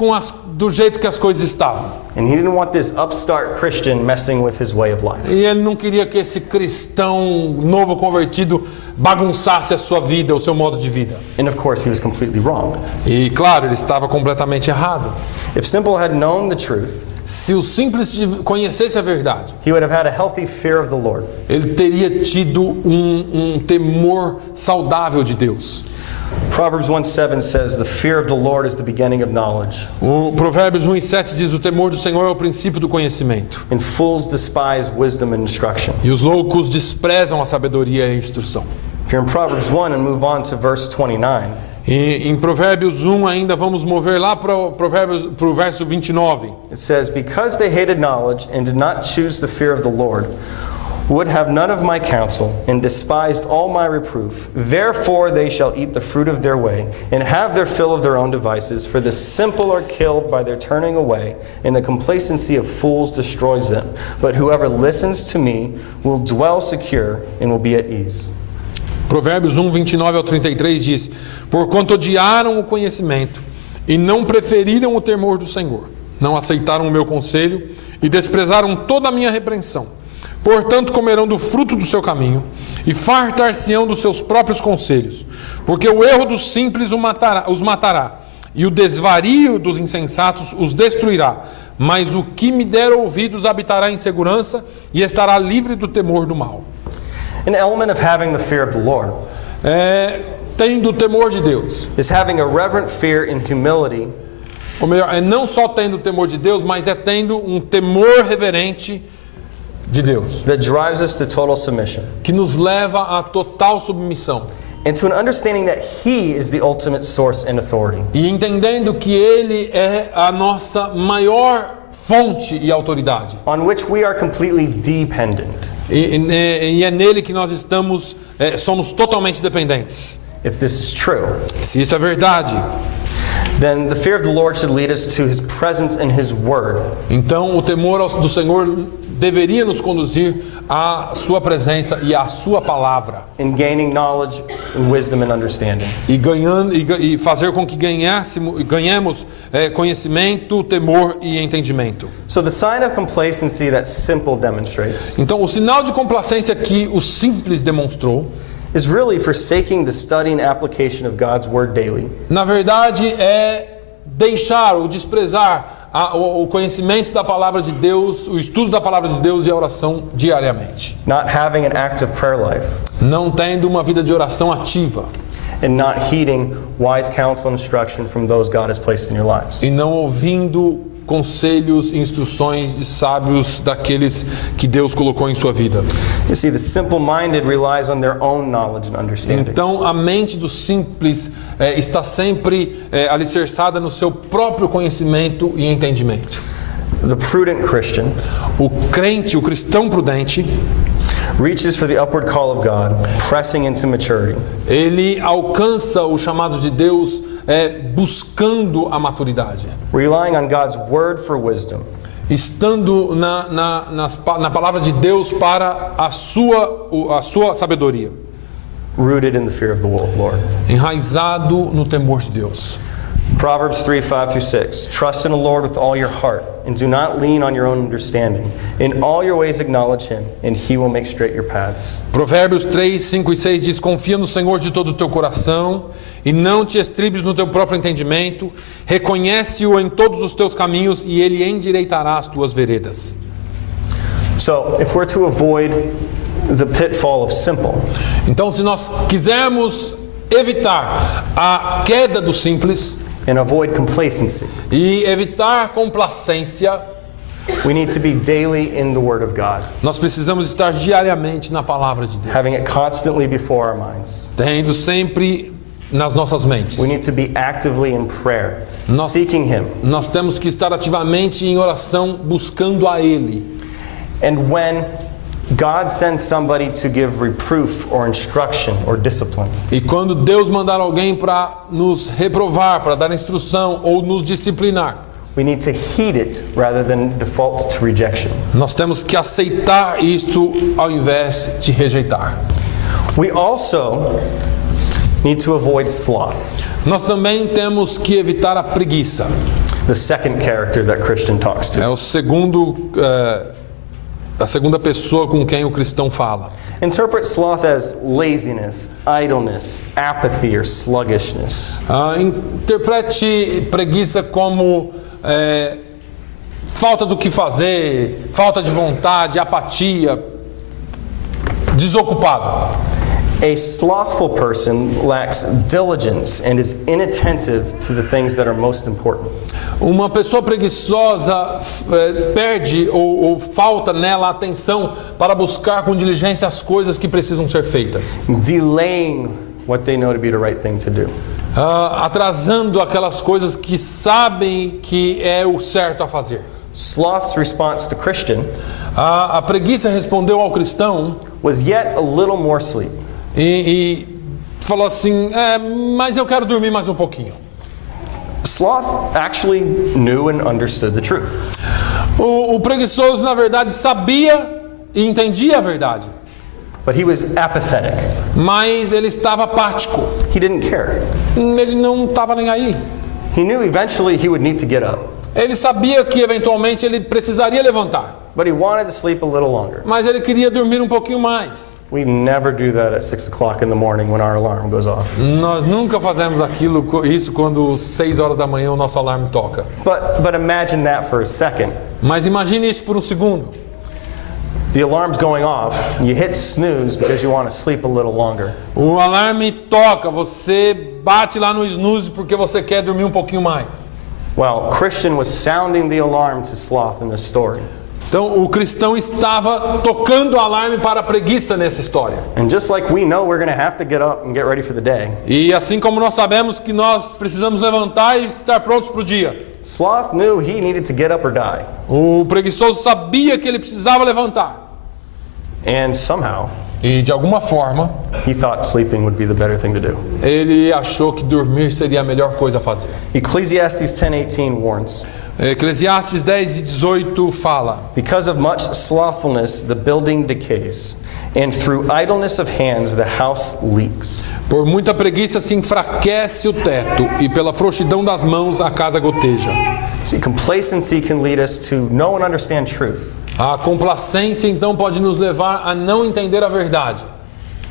do jeito que as coisas estavam. And he didn't want this upstart Christian messing with his way of life. E ele não queria que esse cristão novo convertido bagunçasse a sua vida, o seu modo de vida. And of course, he was completely wrong. E claro, ele estava completamente errado. If Simple had known the truth, Se o simples conhecesse a verdade, he would have had a healthy fear of the Lord. ele teria tido um temor saudável de Deus. Proverbs 1:7 says, "The fear of the Lord is the beginning of knowledge, O Provérbios 1:7 diz: o temor do Senhor é o princípio do conhecimento. and fools despise wisdom and instruction." E os loucos desprezam a sabedoria e a instrução. If you're in Proverbs 1 and move on to verse 29, E em Provérbios 1 ainda vamos mover lá para o verso 29. it says, "Because they hated knowledge and did not choose the fear of the Lord, would have none of my counsel, and despised all my reproof. Therefore they shall eat the fruit of their way, and have their fill of their own devices. For the simple are killed by their turning away, and the complacency of fools destroys them. But whoever listens to me will dwell secure and will be at ease." Provérbios 1, 29 ao 33 diz: Porquanto odiaram o conhecimento e não preferiram o temor do Senhor, não aceitaram o meu conselho e desprezaram toda a minha repreensão. Portanto comerão do fruto do seu caminho e fartar-se-ão dos seus próprios conselhos, porque o erro dos simples os matará e o desvario dos insensatos os destruirá. Mas o que me der ouvidos habitará em segurança e estará livre do temor do mal. An element of having the fear of the Lord Tendo o temor de Deus. is having a reverent fear and humility Ou melhor, é não só tendo o temor de Deus, mas é tendo um temor reverente de Deus, that drives us to total submission, que nos leva à total submissão. and to an understanding that He is the ultimate source and authority. E entendendo que Ele é a nossa maior fonte e autoridade. On which we are completely dependent. E é nele que nós somos totalmente dependentes. If this is true, Se isso é verdade, then the fear of the Lord should lead us to His presence and His Word. então o temor do Senhor deveria nos conduzir à sua presença e à sua palavra. In gaining knowledge and wisdom and understanding. E fazer com que ganhemos conhecimento, temor e entendimento. So the sign of complacency that Simple demonstrates Então, o sinal de complacência que o simples demonstrou, is really forsaking the study and application of God's Word daily, na verdade, é deixar ou desprezar o conhecimento da palavra de Deus, o estudo da palavra de Deus e a oração diariamente. not having an active prayer life, Não tendo uma vida de oração ativa and not heeding wise counsel and instruction from those God has placed in your lives. e não ouvindo conselhos e instruções de sábios daqueles que Deus colocou em sua vida. You see, the simple-minded relies on their own knowledge and understanding. Então a mente do simples está sempre alicerçada no seu próprio conhecimento e entendimento. The prudent Christian O crente, o cristão prudente, reaches for the upward call of God, pressing into maturity. ele alcança o chamado de Deus buscando a maturidade, Relying on God's word for wisdom, estando na palavra de Deus para a sua sabedoria, rooted in the fear of the Lord. enraizado no temor de Deus. Proverbs 3:5-6. Trust in the Lord with all your heart, and do not lean on your own understanding. In all your ways acknowledge Him, and He will make straight your paths. Provérbios 3, 5 e 6 diz: confia no Senhor de todo o teu coração e não te estribes no teu próprio entendimento, reconhece-o em todos os teus caminhos e Ele endireitará as tuas veredas. So, if we're to avoid the pitfall of simple, Então, se nós quisermos evitar a queda do simples and avoid complacency, e evitar complacência, we need to be daily in the Word of God, nós precisamos estar diariamente na palavra de Deus, having it constantly before our minds. tendo sempre nas nossas mentes. We need to be actively in prayer, Nós- seeking Him. Nós temos que estar ativamente em oração buscando a Ele. And when God sends somebody to give reproof or instruction or discipline, E quando Deus mandar alguém para nos reprovar, para dar instrução ou nos disciplinar, we need to heed it rather than default to rejection. nós temos que aceitar isto ao invés de rejeitar. We also need to avoid sloth, Nós também temos que evitar a preguiça. the second character that Christian talks to. É a segunda pessoa com quem o cristão fala. Interpret sloth as laziness, idleness, apathy, or sluggishness. Interprete preguiça como falta do que fazer, falta de vontade, apatia, desocupado. A slothful person lacks diligence and is inattentive to the things that are most important. Uma pessoa preguiçosa perde ou falta nela a atenção para buscar com diligência as coisas que precisam ser feitas, Delaying what they know to be the right thing to do. atrasando aquelas coisas que sabem que é o certo a fazer. Sloth's response to Christian A preguiça respondeu ao cristão was yet a little more sleep. e falou assim: mas eu quero dormir mais um pouquinho. Sloth actually knew and understood the truth. O preguiçoso, na verdade, sabia e entendia a verdade, But he was apathetic. mas ele estava apático. He didn't care. Ele não estava nem aí. He knew eventually he would need to get up, Ele sabia que eventualmente ele precisaria levantar, but he wanted to sleep a little longer. mas ele queria dormir um pouquinho mais. We never do that at 6 o'clock in the morning when our alarm goes off. Nós nunca fazemos isso quando 6 horas da manhã o nosso alarme toca. But imagine that for a second. Mas imagine isso por um segundo. The alarm's going off. You hit snooze because you want to sleep a little longer. O alarme toca, você bate lá no snooze porque você quer dormir um pouquinho mais. Well, Christian was sounding the alarm to sloth in this story. Então o cristão estava tocando o alarme para a preguiça nessa história. And just like we know we're going to have to get up and get ready for the day, E assim como nós sabemos que nós precisamos levantar e estar prontos para o dia, sloth knew he needed to get up or die. o preguiçoso sabia que ele precisava levantar. And somehow, E de alguma forma, he thought sleeping would be the better thing to do. ele achou que dormir seria a melhor coisa a fazer. Ecclesiastes 10:18 warns, Eclesiastes 10 e 18 fala: because of much slothfulness the building decays, and through idleness of hands the house leaks. por muita preguiça se enfraquece o teto, e pela frouxidão das mãos a casa goteja. See, complacency can lead us to know and understand truth, A complacência então pode nos levar a não entender a verdade,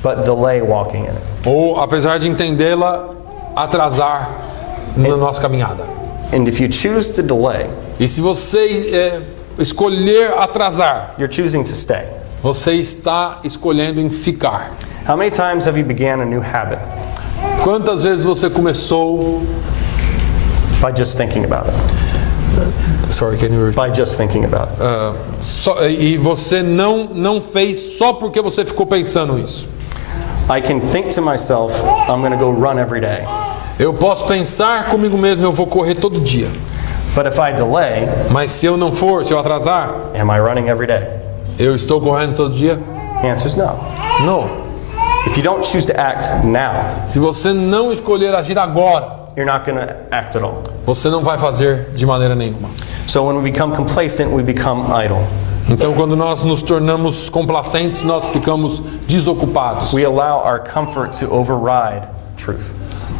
but delay walking in it. ou apesar de entendê-la, atrasar na nossa caminhada. And if you choose to delay, E se você escolher atrasar, you're choosing to stay. você está escolhendo em ficar. How many times have you began a new habit Quantas vezes você começou... by just thinking about it? Sorry, can you repeat? By just thinking about it. E você não fez só porque você ficou pensando isso. I can think to myself, I'm going to go run every day. Eu posso pensar comigo mesmo, eu vou correr todo dia. But if I delay, Mas se eu não for, se eu atrasar, am I running every day? eu estou correndo todo dia? The answer is no. Não. If you don't choose to act now, Se você não escolher agir agora, you're not going to act at all. você não vai fazer de maneira nenhuma. So when we become complacent, we become idle. Então, quando nós nos tornamos complacentes, nós ficamos desocupados. We allow our comfort to override truth.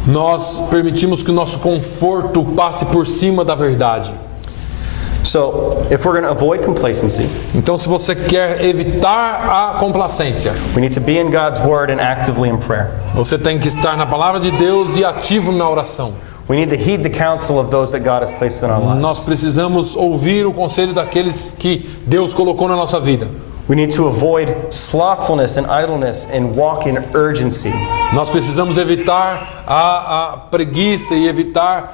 Nós permitimos que o nosso conforto passe por cima da verdade. So if we're going to avoid complacency, Então, se você quer evitar a complacência, we need to be in God's Word and actively in prayer. você tem que estar na palavra de Deus e ativo na oração. We need to heed the counsel of those that God has placed in our lives. Nós precisamos ouvir o conselho daqueles que Deus colocou na nossa vida. We need to avoid slothfulness and idleness and walk in urgency. Nós precisamos evitar a preguiça e evitar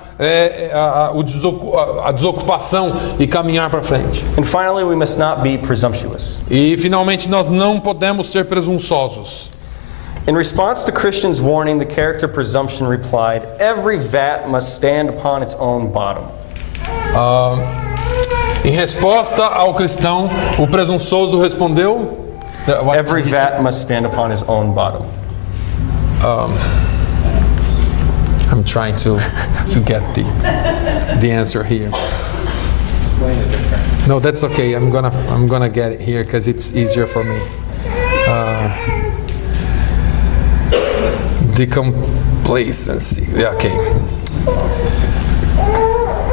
a desocupação e caminhar para frente. And finally, we must not be presumptuous. E finalmente nós não podemos ser presunçosos. In response to Christian's warning, the character presumption replied, "Every vat must stand upon its own bottom." Em resposta ao cristão, o presunçoso respondeu: Every vat must stand upon his own bottom. I'm trying to get the answer here. Explain it different. No, that's okay. I'm gonna get it here because it's easier for me. The complacency. Yeah, okay.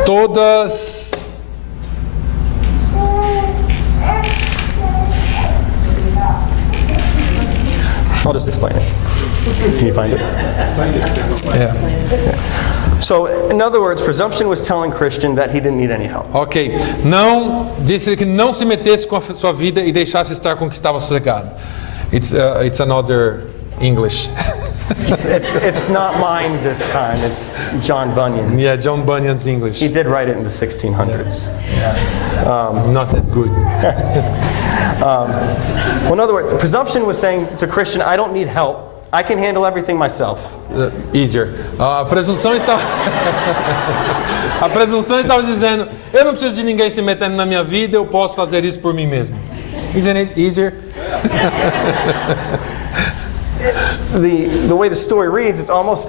Todas. I'll just explain it. Can you find it? É. So, in other words, presumption was telling Christian that he didn't need any help. Ok. Não disse que não se metesse com a sua vida e deixasse estar com o que estava sossegado. It's another English. It's not mine this time. It's John Bunyan's. Yeah, John Bunyan's English. He did write it in the 1600s. Not that good. Well, in other words, presumption was saying to Christian, I don't need help. I can handle everything myself. Easier. A presunção estava A presunção estava dizendo: eu não preciso de ninguém se metendo na minha vida, eu posso fazer isso por mim mesmo. Isn't it easier? The way the story reads, it's almost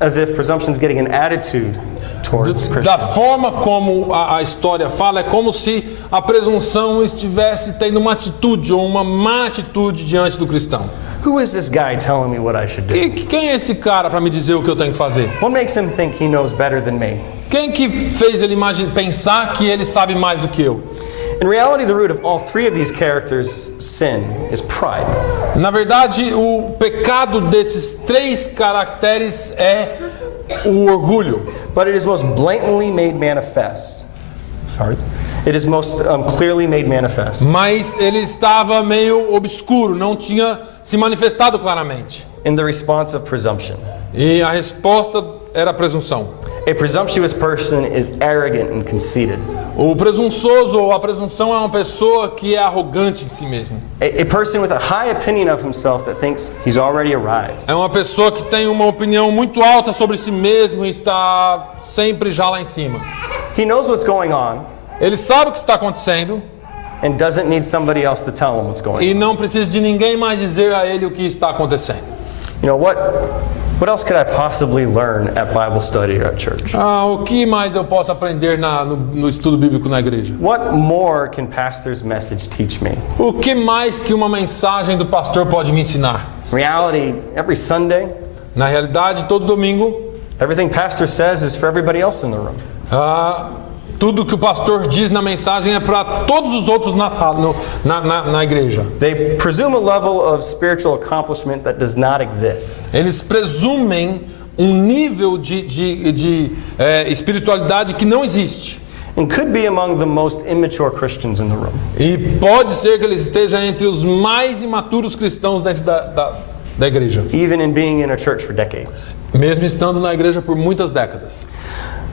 as if presumption's getting an attitude towards Christian. Da forma como a história fala, é como se a presunção estivesse tendo uma atitude ou uma má atitude diante do cristão. Who is this guy telling me what I should do? Quem é esse cara para me dizer o que eu tenho que fazer? What makes him think he knows better than me? Quem que fez ele pensar que ele sabe mais do que eu? In reality, the root of all three of these characters' sin is pride. Na verdade, o pecado desses três caracteres é o orgulho. But it is most blatantly made manifest. Sorry. It is most clearly made manifest Mas ele estava meio obscuro, não tinha se manifestado claramente. in the response of presumption. E a resposta era a presunção. A presumptuous person is arrogant and conceited. O presunçoso ou a presunção é uma pessoa que é arrogante em si mesmo. A person with a high opinion of himself that thinks he's already arrived. É uma pessoa que tem uma opinião muito alta sobre si mesmo e está sempre já lá em cima. He knows what's going on Ele sabe o que está acontecendo and doesn't need somebody else to tell him what's going on. e não precisa de ninguém mais dizer a ele o que está acontecendo. You know, what else could I possibly learn at Bible study or at church? O que mais eu posso aprender no estudo bíblico na igreja? What more can pastor's message teach me? O que mais que uma mensagem do pastor pode me ensinar? In reality, every Sunday, Na realidade, todo domingo, everything pastor says is for everybody else in the room. tudo que o pastor diz na mensagem é para todos os outros na sala, na igreja. They presume a level of spiritual accomplishment that does not exist. Eles presumem um nível de espiritualidade que não existe. and could be among the most immature Christians in the room. E pode ser que ele esteja entre os mais imaturos cristãos dentro da igreja, Even in being in a church for decades. mesmo estando na igreja por muitas décadas.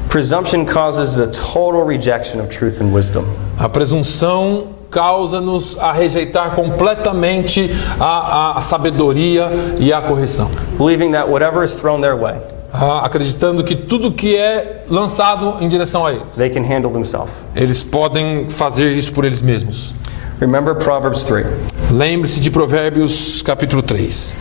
Presumption causes the total rejection of truth and wisdom. A presunção causa-nos a rejeitar completamente a sabedoria e a correção. Believing that whatever is thrown their way, Acreditando que tudo que é lançado em direção a eles, they can handle themselves. eles podem fazer isso por eles mesmos. Remember Proverbs 3. Lembre-se de Provérbios capítulo 3.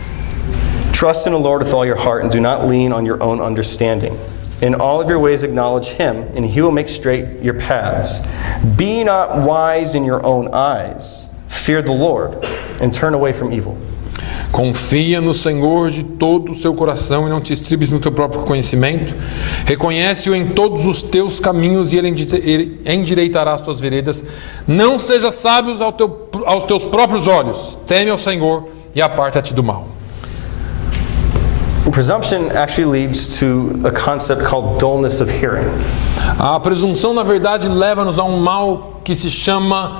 Trust in the Lord with all your heart and do not lean on your own understanding. In all of your ways acknowledge Him, and He will make straight your paths. Be not wise in your own eyes. Fear the Lord and turn away from evil. Confia no Senhor de todo o seu coração e não te estribes no teu próprio conhecimento. Reconhece-o em todos os teus caminhos e Ele endireitará as tuas veredas. Não sejas sábio aos teus próprios olhos. Teme ao Senhor e aparta-te do mal. Presumption actually leads to a concept called dullness of hearing. A presunção, na verdade, leva-nos a um mal que se chama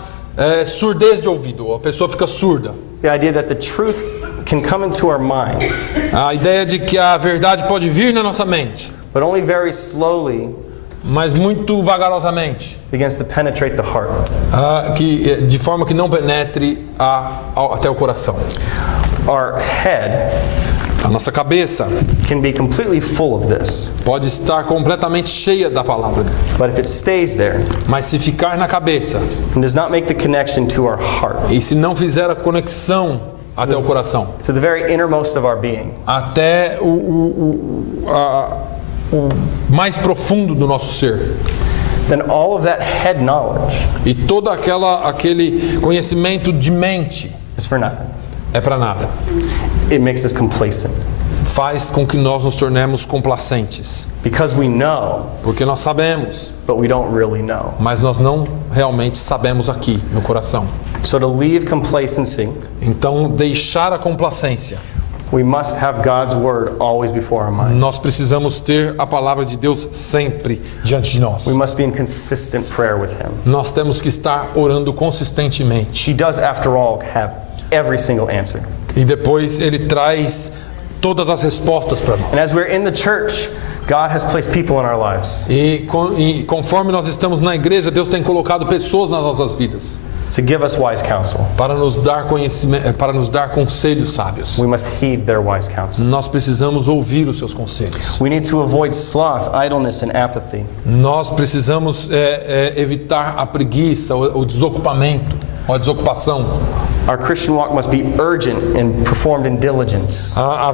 surdez de ouvido. A pessoa fica surda. The idea that the truth can come into our mind, A ideia de que a verdade pode vir na nossa mente, but only very slowly mas muito vagarosamente, begins to penetrate the heart. de forma que não penetre até o coração. Our head A nossa cabeça can be completely full of this, pode estar completamente cheia da palavra, but if it stays there mas se ficar na cabeça and does not make the connection to our heart, e se não fizer a conexão até o coração, to the very innermost of our being, até o mais profundo do nosso ser, then all of that head knowledge e todo aquele conhecimento de mente is for nothing. é para nada. It makes us complacent Faz com que nós nos tornemos complacentes, because we know, porque nós sabemos, but we don't really know. mas nós não realmente sabemos aqui no coração. So to leave complacency, Então, deixar a complacência. we must have God's word always before our mind. Nós precisamos ter a palavra de Deus sempre diante de nós. We must be in consistent prayer with Him. Nós temos que estar orando consistentemente. He does, after all, have every single answer. E depois Ele traz todas as respostas para nós. And as we're in the church, God has placed people in our lives E conforme nós estamos na igreja, Deus tem colocado pessoas nas nossas vidas to give us wise counsel. para nos dar conhecimento, para nos dar conselhos sábios. We must heed their wise counsel. Nós precisamos ouvir os seus conselhos. We need to avoid sloth, idleness, and apathy. Nós precisamos evitar a preguiça, o desocupamento, ou a desocupação. Our Christian walk must be urgent and performed in diligence. A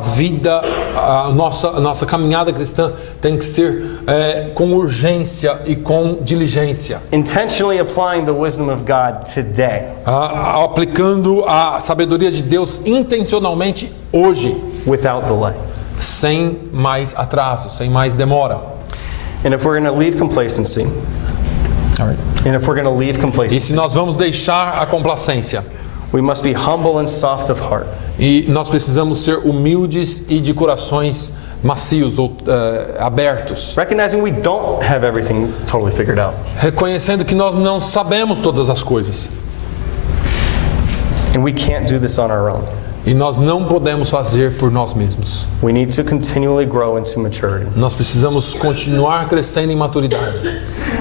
nossa caminhada cristã tem que ser com urgência e com diligência. Intentionally applying the wisdom of God today Aplicando a sabedoria de Deus intencionalmente hoje, without delay. sem mais atraso, sem mais demora. And if we're going to leave complacency, E se nós vamos deixar a complacência, we must be humble and soft of heart. e nós precisamos ser humildes e de corações macios ou abertos, Recognizing we don't have everything totally figured out. reconhecendo que nós não sabemos todas as coisas And we can't do this on our own. e nós não podemos fazer por nós mesmos. We need to continually grow into maturity. Nós precisamos continuar crescendo em maturidade.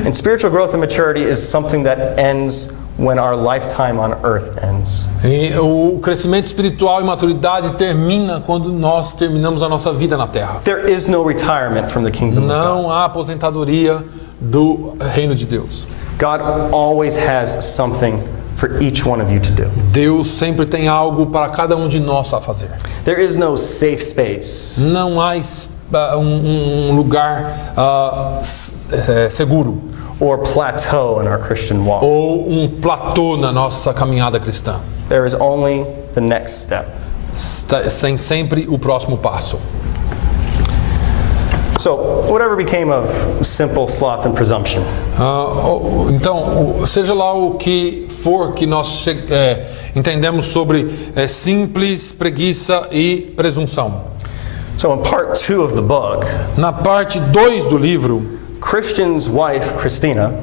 And spiritual growth and maturity is something that ends when our lifetime on earth ends. E o crescimento espiritual e maturidade termina quando nós terminamos a nossa vida na Terra. There is no retirement from the kingdom of God. Não há aposentadoria do reino de Deus. God always has something for each one of you to do. Deus sempre tem algo para cada um de nós a fazer. There is no safe space. Não há lugar seguro Or plateau in our Christian walk. ou platô na nossa caminhada cristã. There is only the next step. Sem sempre o próximo passo. So, whatever became of simple sloth and presumption, Então, seja lá o que for que nós entendemos sobre simples, preguiça e presunção. So in part 2 of the book, Na parte 2 do livro, Christian's wife, Christina,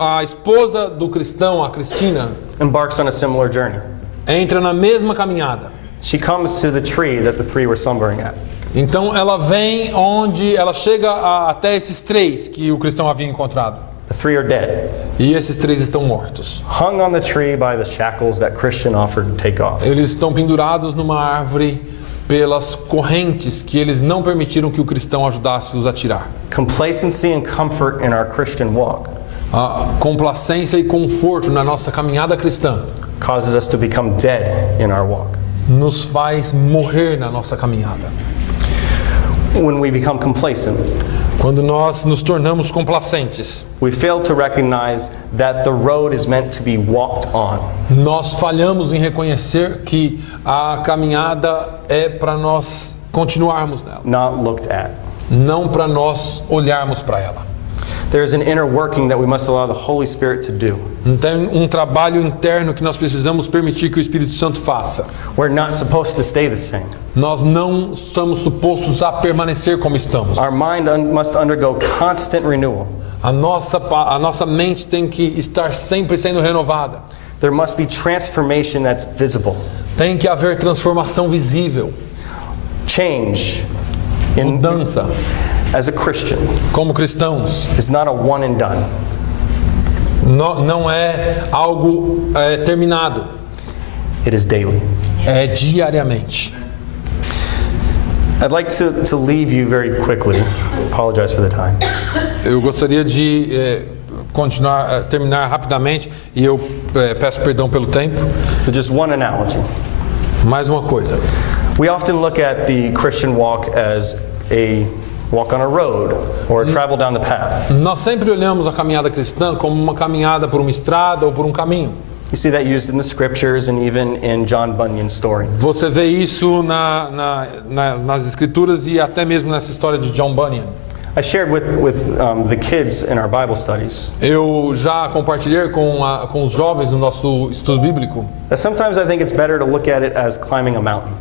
a esposa do cristão, a Cristina, embarks on a similar journey. entra na mesma caminhada. She comes to the tree that the three were slumbering at. Então ela vem onde ela chega até esses 3 que o cristão havia encontrado. The three are dead, E esses 3 estão mortos. hung on the tree by the shackles that Christian offered to take off. Eles estão pendurados numa árvore pelas correntes que eles não permitiram que o cristão ajudasse os a tirar. Complacency and comfort in our Christian walk A complacência e conforto na nossa caminhada cristã causes us to become dead in our walk. nos faz morrer na nossa caminhada. When we become complacent, Quando nós nos tornamos complacentes, we fail to recognize that the road is meant to be walked on. nós falhamos em reconhecer que a caminhada é para nós continuarmos nela, Not looked at. não para nós olharmos para ela. There's an inner working that we must allow the Holy Spirit to do. Tem um trabalho interno que nós precisamos permitir que o Espírito Santo faça. We're not supposed to stay the same. Nós não estamos supostos a permanecer como estamos. Our mind must undergo constant renewal. A nossa mente tem que estar sempre sendo renovada. There must be transformation that's visible. Tem que haver transformação visível, Change in, mudança. as a Christian Como cristãos, is not a one and done. não é algo terminado, It is daily. é diariamente. I'd like to leave you very quickly. Apologize for the time. Eu gostaria de terminar rapidamente e eu peço perdão pelo tempo. But just one analogy. Mais uma coisa. We often look at the Christian walk as a walk on a road or a travel down the path. Nós sempre olhamos a caminhada cristã como uma caminhada por uma estrada ou por um caminho. You see that used in the scriptures and even in John Bunyan's story. Você vê isso nas escrituras e até mesmo nessa história de John Bunyan. I shared with the kids in our Bible studies Eu já compartilhei com os jovens no nosso estudo bíblico. that sometimes I think it's better to look at it as climbing a mountain.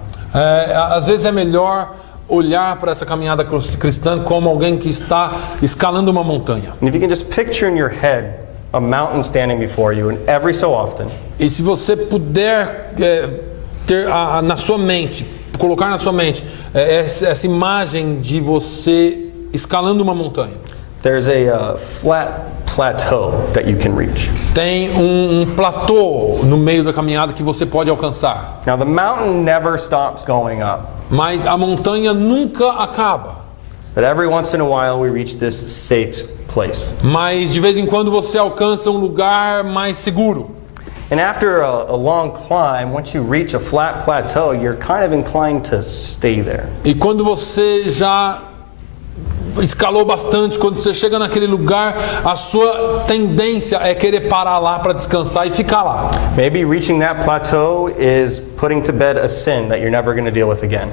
Às vezes é melhor olhar para essa caminhada cristã como alguém que está escalando uma montanha. And if you can just picture in your head a mountain standing before you, and every so often, E se você puder ter na sua mente, colocar na sua mente essa imagem de você escalando uma montanha. there's a flat plateau that you can reach. Tem um platô no meio da caminhada que você pode alcançar. Now the mountain never stops going up, Mas a montanha nunca acaba. but every once in a while we reach this safe place. Mas de vez em quando você alcança um lugar mais seguro. And after a long climb, once you reach a flat plateau, you're kind of inclined to stay there. E quando você já escalou bastante, quando você chega naquele lugar, a sua tendência é querer parar lá para descansar e ficar lá. Maybe reaching that plateau is putting to bed a sin that you're never going to deal with again.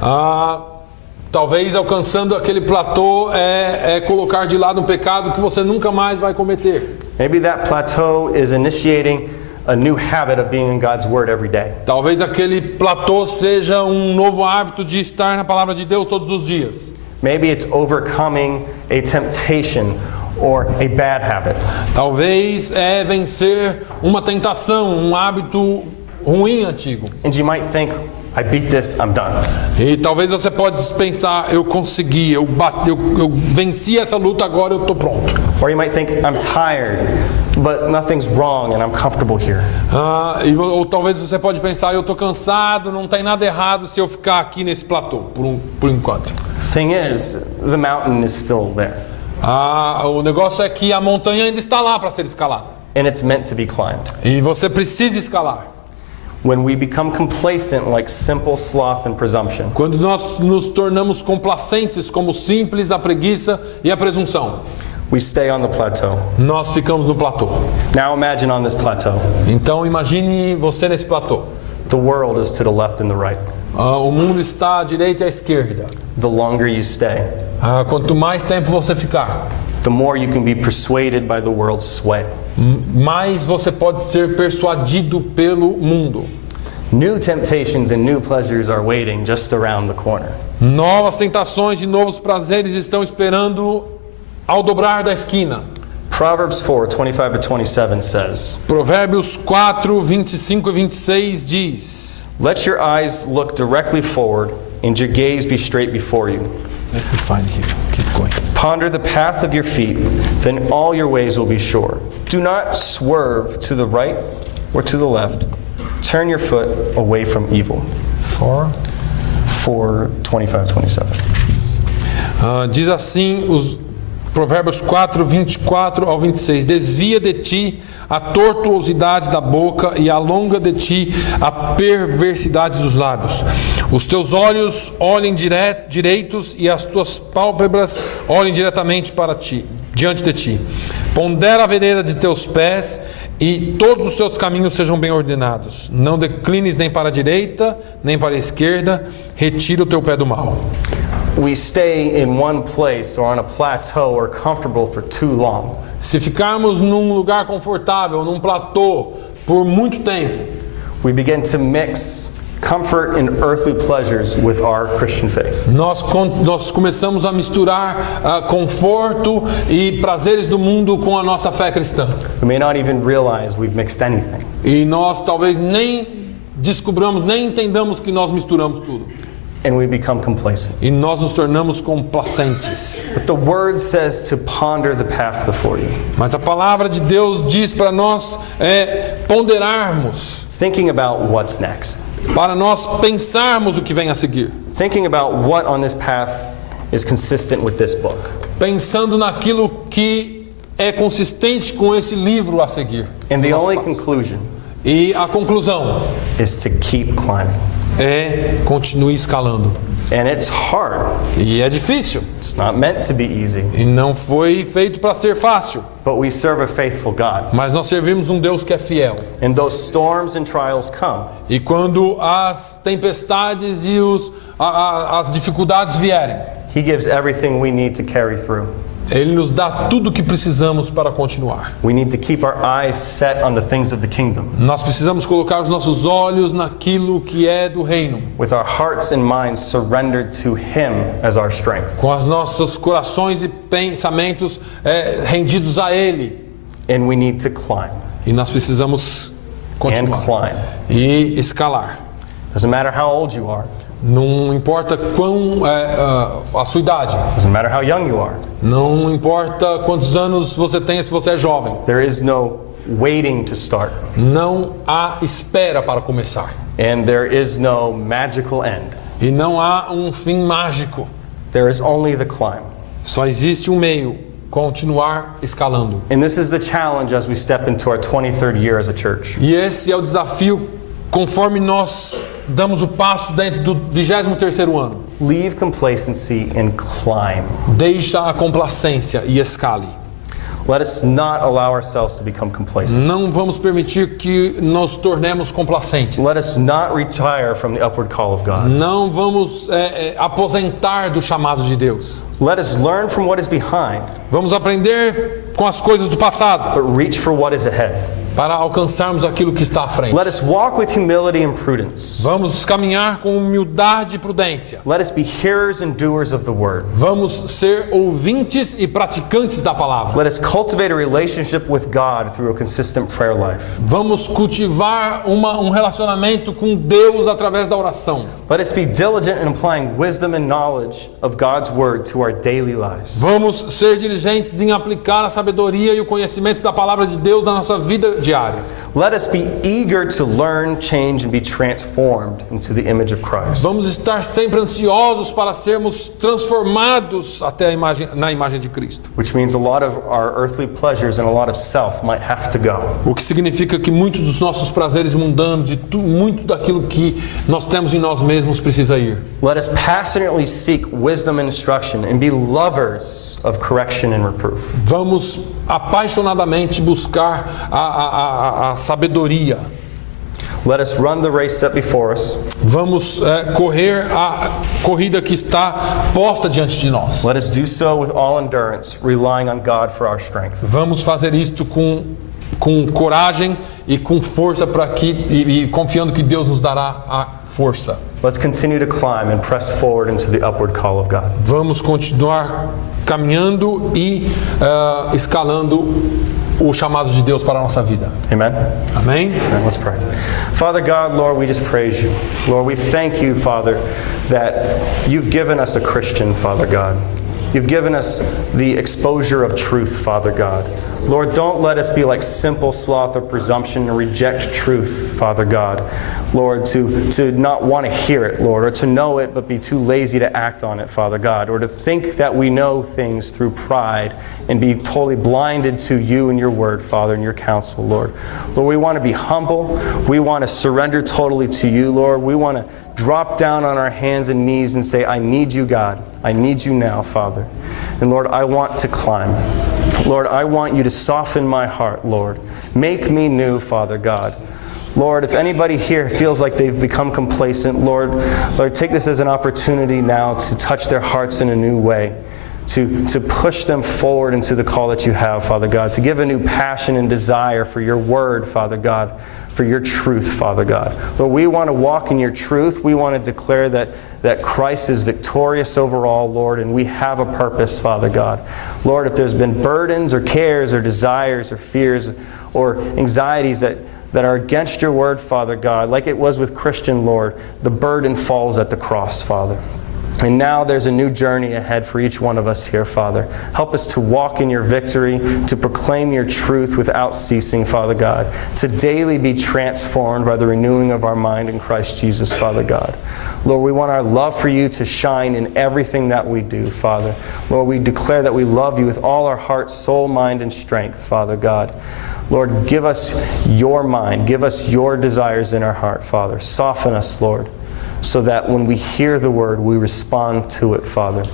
Talvez alcançando aquele platô é colocar de lado um pecado que você nunca mais vai cometer. Maybe that plateau is initiating a new habit of being in God's Word every day. Talvez aquele platô seja um novo hábito de estar na palavra de Deus todos os dias. Maybe it's overcoming a temptation or a bad habit. Talvez é vencer uma tentação, um hábito ruim antigo. And you might think, I beat this, I'm done. E talvez você pode pensar, eu consegui, eu venci essa luta, agora eu estou pronto. Or you might think, I'm tired, but nothing's wrong and I'm comfortable here. Ou talvez você pode pensar, eu estou cansado, não tem nada errado se eu ficar aqui nesse platô por enquanto. Thing is, the mountain is still there. O negócio é que a montanha ainda está lá para ser escalada. And it's meant to be climbed. E você precisa escalar. When we become complacent like simple sloth and presumption, Quando nós nos tornamos complacentes como simples, a preguiça e a presunção, we stay on the plateau. nós ficamos no platô. Now imagine on this plateau, Então imagine você nesse platô. the world is to the left and the right. O mundo está à direita e à esquerda. The longer you stay, Quanto mais tempo você ficar, the more you can be persuaded by the world's sway. mais você pode ser persuadido pelo mundo. New temptations and new pleasures are waiting just around the corner. Novas tentações e novos prazeres estão esperando ao dobrar da esquina. Proverbs 4:25-27 says, Provérbios 4, 25 e 26 diz: "Let your eyes look directly forward and your gaze be straight before you. Let me find here. Keep going. Ponder the path of your feet, then all your ways will be sure. Do not swerve to the right or to the left. Turn your foot away from evil." 4:25-27. Diz assim os Provérbios 4, 24 ao 26. Desvia de ti a tortuosidade da boca e alonga de ti a perversidade dos lábios. Os teus olhos olhem direitos e as tuas pálpebras olhem diretamente para ti, diante de ti. Pondera a vereda de teus pés e todos os seus caminhos sejam bem ordenados. Não declines nem para a direita, nem para a esquerda. Retira o teu pé do mal. We stay in one place or on a plateau or comfortable for too long. Se ficarmos num lugar confortável, num platô, por muito tempo, We begin to mix comfort and earthly pleasures with our Christian faith. nós começamos a misturar conforto e prazeres do mundo com a nossa fé cristã. We may not even realize we've mixed anything. E nós talvez nem descobramos, nem entendamos que nós misturamos tudo. And we become complacent. E nós nos tornamos complacentes. But the word says to ponder the path before you. Mas a palavra de Deus diz para nós ponderarmos, Thinking about what's next. para nós pensarmos o que vem a seguir. Thinking about what on this path is consistent with this book. Pensando naquilo que é consistente com esse livro a seguir. And the Nosso only passo. conclusion E a conclusão is to keep climbing. é continue escalando. And it's hard. E é difícil. It's not meant to be easy. E não foi feito para ser fácil. But we serve a faithful God. Mas nós servimos um Deus que é fiel. And those storms and trials come. E quando as tempestades e as dificuldades vierem, He gives everything we need to carry through. Ele nos dá tudo o que precisamos para continuar. We need to keep our eyes set on the things of the kingdom, Nós precisamos colocar os nossos olhos naquilo que é do reino, with our hearts and minds surrendered to Him as our strength. com os nossos corações e pensamentos rendidos a Ele. And we need to climb E nós precisamos and continuar climb. e escalar. Doesn't matter how old you are. Não importa quão a sua idade, Doesn't matter how young you are. não importa quantos anos você tenha se você é jovem. There is no waiting to start. Não há espera para começar. And there is no magical end. E não há um fim mágico. There is only the climb. Só existe um meio: continuar escalando. And this is the challenge as we step into our 23rd year as a church. E esse é o desafio conforme nós damos o passo dentro do 23º ano. Leave complacency and climb. Deixa a complacência e escale. Let us not allow ourselves to become complacent. Não vamos permitir que nos tornemos complacentes. Let us not retire from the upward call of God. Não vamos aposentar do chamado de Deus. Let us learn from what is behind, Vamos aprender com as coisas do passado but reach for what is ahead. para alcançarmos aquilo que está à frente. Let us walk with humility and prudence. Vamos caminhar com humildade e prudência. Let us be hearers and doers of the word. Vamos ser ouvintes e praticantes da palavra. Let us cultivate a relationship with God through a consistent prayer life. Vamos cultivar um relacionamento com Deus através da oração. Let us be diligent in applying wisdom and knowledge of God's word to our daily lives. Vamos ser diligentes em aplicar a sabedoria e o conhecimento da palavra de Deus na nossa vida diária. Let us be eager to learn, change, and be transformed into the image of Christ. Vamos estar sempre ansiosos para sermos transformados até na imagem de Cristo. Which means a lot of our earthly pleasures and a lot of self might have to go. O que significa que muitos dos nossos prazeres mundanos e muito daquilo que nós temos em nós mesmos precisa ir. Let us passionately seek wisdom and instruction and be lovers of correction and reproof. Vamos apaixonadamente buscar a sabedoria. Let us run the race set before us. Vamos correr a corrida que está posta diante de nós. Let us do so with all endurance, relying on God for our strength. Vamos fazer isto com com coragem e com força e confiando que Deus nos dará a força. Let's continue to climb and press forward into the upward call of God. Vamos continuar caminhando e escalando o chamado de Deus para a nossa vida. Amen? Amém? Amen. Let's pray. Father God, Lord, we just praise you. Lord, we thank you, Father, that you've given us a Christian, Father God. You've given us the exposure of truth, Father God. Lord, don't let us be like simple sloth or presumption and reject truth, Father God. Lord, to not want to hear it, Lord, or to know it but be too lazy to act on it, Father God, or to think that we know things through pride and be totally blinded to you and your word, Father, and your counsel, Lord. Lord, we want to be humble. We want to surrender totally to you, Lord. We want to drop down on our hands and knees and say, I need you, God. I need you now, Father. And Lord, I want to climb. Lord, I want you to soften my heart, Lord. Make me new, Father God. Lord, if anybody here feels like they've become complacent, Lord, take this as an opportunity now to touch their hearts in a new way, to push them forward into the call that you have, Father God, to give a new passion and desire for your word, Father God, for your truth, Father God. Lord, we want to walk in your truth. We want to declare that Christ is victorious over all, Lord, and we have a purpose, Father God. Lord, if there's been burdens or cares or desires or fears or anxieties that are against your word, Father God, like it was with Christian, Lord, the burden falls at the cross, Father. And now there's a new journey ahead for each one of us here, Father. Help us to walk in your victory, to proclaim your truth without ceasing, Father God, to daily be transformed by the renewing of our mind in Christ Jesus, Father God. Lord, we want our love for you to shine in everything that we do, Father. Lord, we declare that we love you with all our heart, soul, mind, and strength, Father God. Lord, give us your mind. Give us your desires in our heart, Father. Soften us, Lord, so that when we hear the word, we respond to it, Father.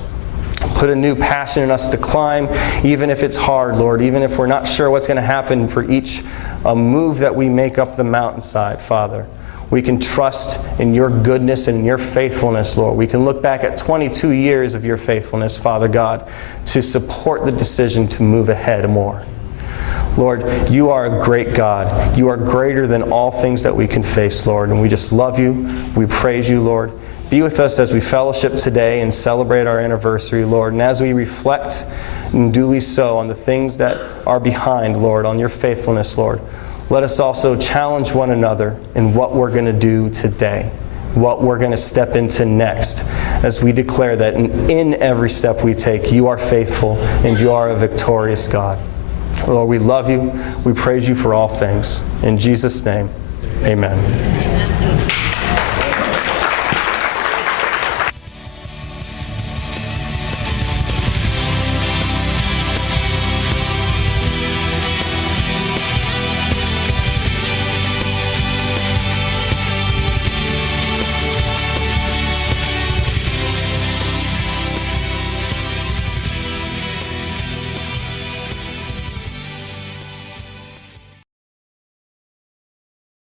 Put a new passion in us to climb, even if it's hard, Lord, even if we're not sure what's going to happen for each move that we make up the mountainside, Father. We can trust in your goodness and in your faithfulness, Lord. We can look back at 22 years of your faithfulness, Father God, to support the decision to move ahead more. Lord, you are a great God. You are greater than all things that we can face, Lord, and we just love you. We praise you, Lord. Be with us as we fellowship today and celebrate our anniversary, Lord, and as we reflect, and duly so, on the things that are behind, Lord, on your faithfulness, Lord. Let us also challenge one another in what we're going to do today, what we're going to step into next, as we declare that in every step we take, you are faithful and you are a victorious God. Lord, we love you. We praise you for all things. In Jesus' name, amen.